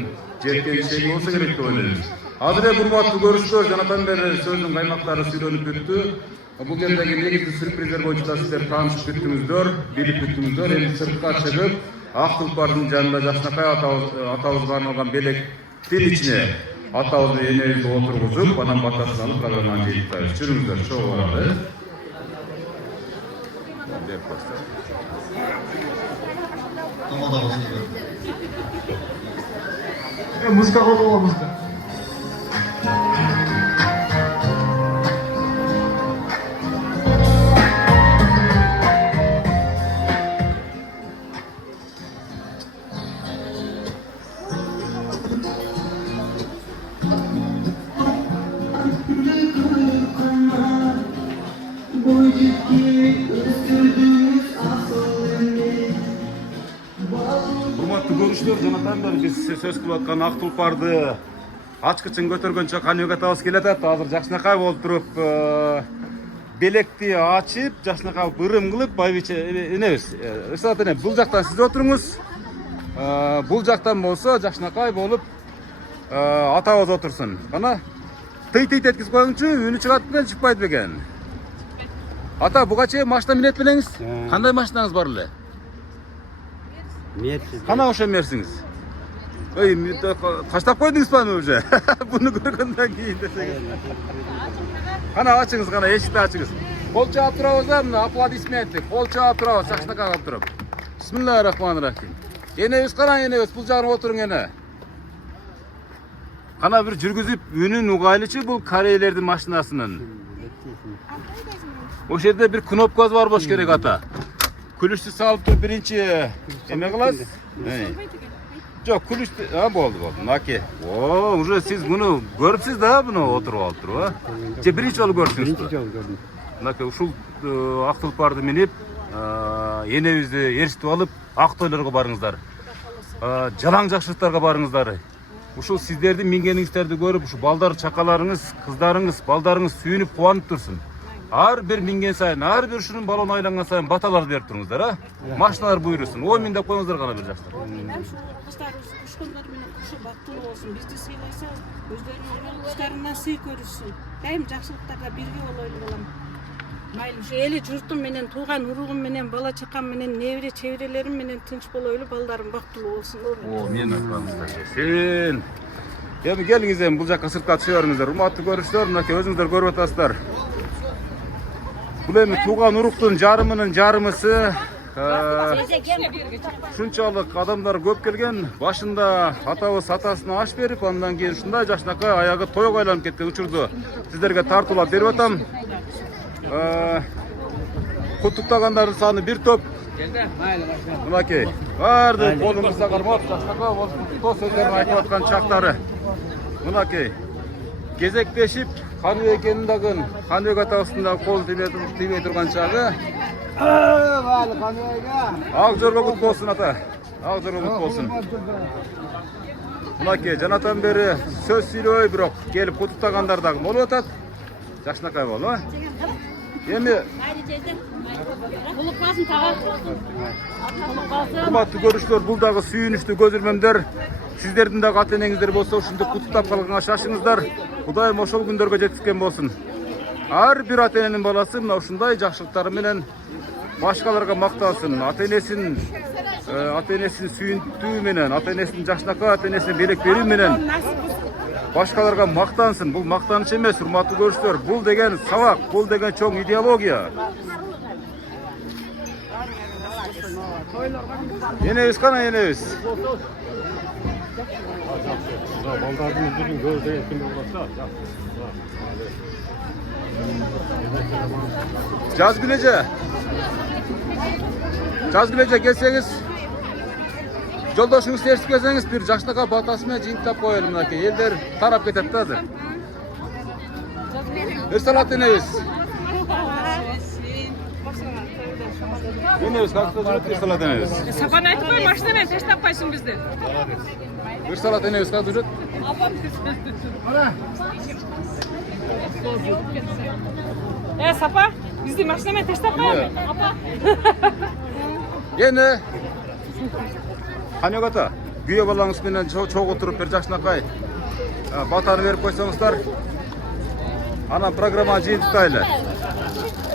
жеткен чеги болсо керек деп ойлойбуз. Азыр эми урматтуу көрүүчүлөр, жанатан бери сөздүн каймактары сүйлөнүп бүттү. Бул жердеги негизги сюрприздер боюнча да сиздер таанышып бүттүңүздөр, билип бүттүңүздөр. Эми сыртка чыгып, ак тулпардын жанында жакшынакай атабызга арналган белектин ичине атабыз менен энебизди отургузуп, анан батасын алып программаны жетиптайбыз. Жүрүңүздөр, чогуу баралы. Деп коштор. Тамадабыз. Музыка қойып музыка. Урматтуу көрүүчүлөр, жанатан бери биз сөз кылып аткан ак тулпарды ачкычын көтөргөнчө Каныбек атабыз келатат. Азыр жакшынакай болуп туруп, белекти ачып, жакшынакай ырым кылып, байбиче энебиз. Рысат эне, бул жактан сиз отуруңуз. Бул жактан болсо жакшынакай болуп атабыз отурсун. Кана тый-тый эткизип коюңчу, үнү чыгат белен чыкпайт бекен. Ата, буга чейин машина минет белеңиз? Кандай машинаңыз бар эле? Кана ошо мерсиңиз? Ой, таштап койдуңуз ба уже? Буну көргөндөн кийин десеңиз. Кана ачыңыз, кана эшикти ачыңыз. Кол чаап турабыз да, мына аплодисменти. Кол чаап турабыз, жакшынакай калып туруп. Бисмиллахиррахманиррахим. Энебиз караң, энебиз, бул жагына отуруң эне. Кана бир жүргүзүп, үнүн угайлычы бул корейлердин машинасынын. Ошол жерде бир кнопкасы бар болуш керек ата. Күлүштү салып туруп биринчи эме кыласыз. Жок, күлүштү, болду. Мынакей. Уже сиз муну көрүпсүз да, буну отуруп алып туруп, Же биринчи жолу көрдүңүз? Биринчи жолу көрдүм. Мынакей ушул ак тулпарды минип, энебизди ээрчитип алып, ак тойлорго барыңыздар. Жалаң жакшылыктарга барыңыздар. Ушул сиздердин мингениңиздерди көрүп, ушу балдар, чакаларыңыз, кыздарыңыз, балдарыңыз сүйүнүп, кубанып турсун. Ар бир минген сайын, ар бир ушунун балон айланган сайын баталар берип туруңуздар, Машиналар буйрусун. Ой мен деп коюңуздар кана бир жаштар. Ушу кыздарыбыз кушкандар менен кушу бактылуу болсун. Бизди сыйласа, өздөрүнүн кыздарынан сый көрүшсүн. Дайым жакшылыктарда бирге болойлу балам. Майли ушу эли журтум менен, тууган уругум менен, бала чакам менен, небере чеберелерим менен тынч болойлу, балдарым бактылуу болсун. Мен атканыңыздар келсин. Эми келиңиз, эми бул жакка сыртка түшө бериңиздер. Урматтуу көрүүчүлөр, мынакей өзүңүздөр көрүп атасыздар. Бул эми тууган уруктун жарымынын жарымысы. Ушунчалык адамдар көп келген. Башында атабыз атасына аш берип, андан кийин ушундай жакшынакай аягы тойго айланып кеткен учурду сиздерге тартуулап берип атам. Куттуктагандардын саны бир топ. Мынакей, баардык колуңузда кармап, жакшынакай болуп куттуктоо сөздөрүн айтып аткан чактары. Мынакей, кезектешип, Каныбек экенин дагы, Каныбек атабыздын да кол тийбей турган чагы. Ак жорго кут болсун ата. Ак жорго кут болсун. Мынакей, жанатан бери сөз сүйлөбөй, бирок келип куттуктагандар дагы болуп атат. Жакшынакай болу, Эми урматтуу көрүүчүлөр, бул дагы сүйүнүчтүү көз ирмемдер. Сиздердин дагы ата энеңиздер болсо, ушинтип куттуктап калганга шашыңыздар. Кудайым ошол күндөргө жеткизген болсун. Ар бир ата эненин баласы мына ушундай жакшылыктары менен башкаларга макталсын. Ата энесин сүйүнтүү менен, ата энесин жакшынакай, ата энесине белек берүү менен башкаларга мактансын. Бул мактаныч эмес, урматтуу көрүүчүлөр. Бул деген сабак, бул деген чоң идеология. Энебиз кана, энебиз. Балдардын үздүгүн көрүү деген ким болса. Жазгүлеже келсеңиз, жолдошуңузду ээрчитип келсеңиз, бир жакшынакай батасы менен жыйынтап коелу. Мынакей элдер тарап кетет да азыр. Эрсалат энебиз. Энебиз кантип жүрөт, Эрсалат энебиз? Сапан айтып кой, машина менен тештеп койсун бизди. Эрсалат энебиз кантип жүрөт? Сапа, бизди машина менен тештеп коелу. Апа. Эне Каныбек ата, күйөө балаңыз менен чогуу туруп бир жакшынакай батаны берип койсоңуздар, анан программаны жыйынтыктайлы.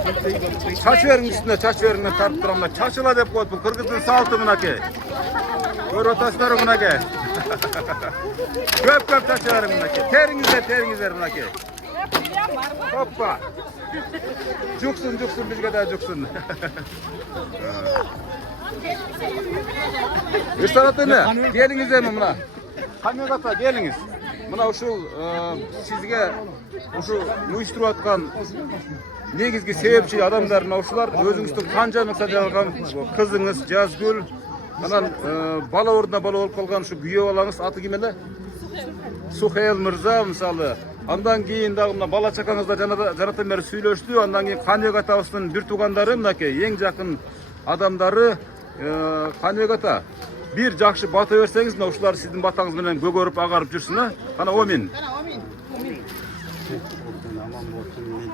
Чачы бериң үстүнө, чачы бериң, мен тартып турам. Чачыла деп коет, бул кыргыздын салты мынакей. Көрүп атасыздар мынакей. Көп чачы бериң мынакей. Териңиздер мынакей. Hoppa. Juksun, bizge de juksun. Ресторат эне, келиңиz эми мына. Камек ата, келиңиz. Мына ушул сизге ушу уюштуруп аткан негизги себепчи адамдар мына ушулар. Өзүңүздүн канча максат алган кызыңыз Жазгүл, анан бала ордуна бала болуп калган ушу күйөө балаңыз аты ким эле? Сухел мырза мисалы. Андан кийин дагы мына бала чакаңыздар жанатан бери сүйлөштү. Андан кийин Каныбек атабыздын бир туугандары, мынакей эң жакын адамдары Каныбек ата. Бир жакшы бата берсеңиз, мына ушулар сиздин батаңыз менен көгөрүп агарып жүрсүн, а? Кана омин. Аман болсын,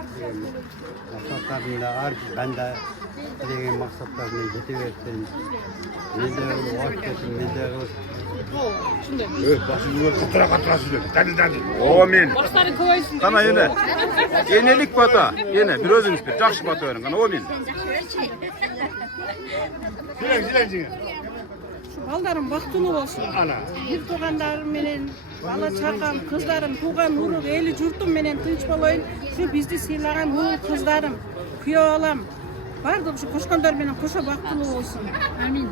мақсаттарында ар банда деген мақсаттарына жете берсин. Мен де уақыт кетsin, мен де Омин. Кана эне. Энелик бата, эне бир өзүңүз бир жакшы бата бериң. Кана омин. Балдарым бактылуу болсун. Бир туугандарым менен бала чакам, кыздарым, тууган урук, эли журтум менен тынч болоюн. Ушу бизди сыйлаган уул кыздарым, күйөө балам бардык ушу кошкондор менен кошо бактылуу болсун. Амин.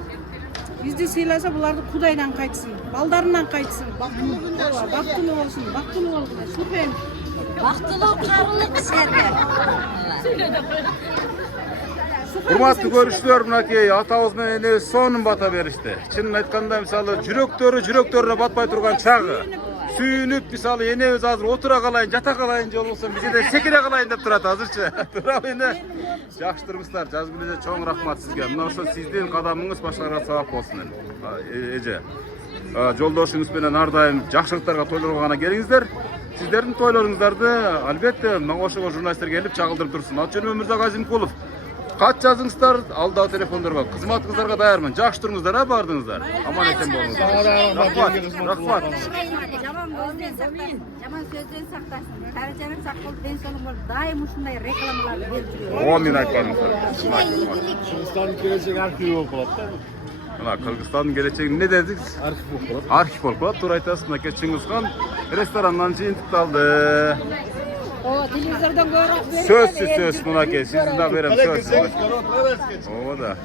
Бизди сыйласа буларды Кудайдан кайтсын, балдарынан кайтсын. Бактылуу болсун, бактылуу болгула. Супем. Бактылуу карылык сизге. Урматтуу көрүүчүлөр, мынакей атабыз менен энебиз сонун бата беришти. Чынын айтканда мисалы жүрөктөрүнө батпай турган чагы. Сүйүнүп мисалы энебиз азыр отура калайын, жата калайын же болбосо бизе де секире калайын деп турат азырчы. Туурабы эне? Жакшы турмуңуздар. Жазгүл эже чоң рахмат сизге. Мына ошо сиздин кадамыңыз башкаларга сабак болсун эже. Жолдошуңуз менен ар дайым жакшылыктарга тойлорго гана келиңиздер. Сиздердин тойлоруңуздарды албетте мага ошого журналисттер келип чагылдырып турсун. Аты жөнүм Мырза Казимкулов. Кат жазыңыздар, алдагы телефондорго. Кызматыңыздарга даярмын. Жакшы туруңуздар, бардыңыздар. Аман эсен болуңуздар. Рахмат. Жаман көздөн сактасын, жаман сөздөн сактасын. Кары жарым сак болуп, ден соолук болуп, дайым ушундай рекламаларды берип жүрөт. Омин айтпаңыздар. Кыргызстандын келечеги архив болуп калат да. Мына Кыргызстандын келечеги эмне дедиңиз? Архив болуп калат. Архив болуп калат, туура айтасыз. Мынакей Чыңгызхан ресторандан жыйынтыкталды. Телевизордон көрүп Сөзсүз мынакей, сиздин да берем сөз. О да.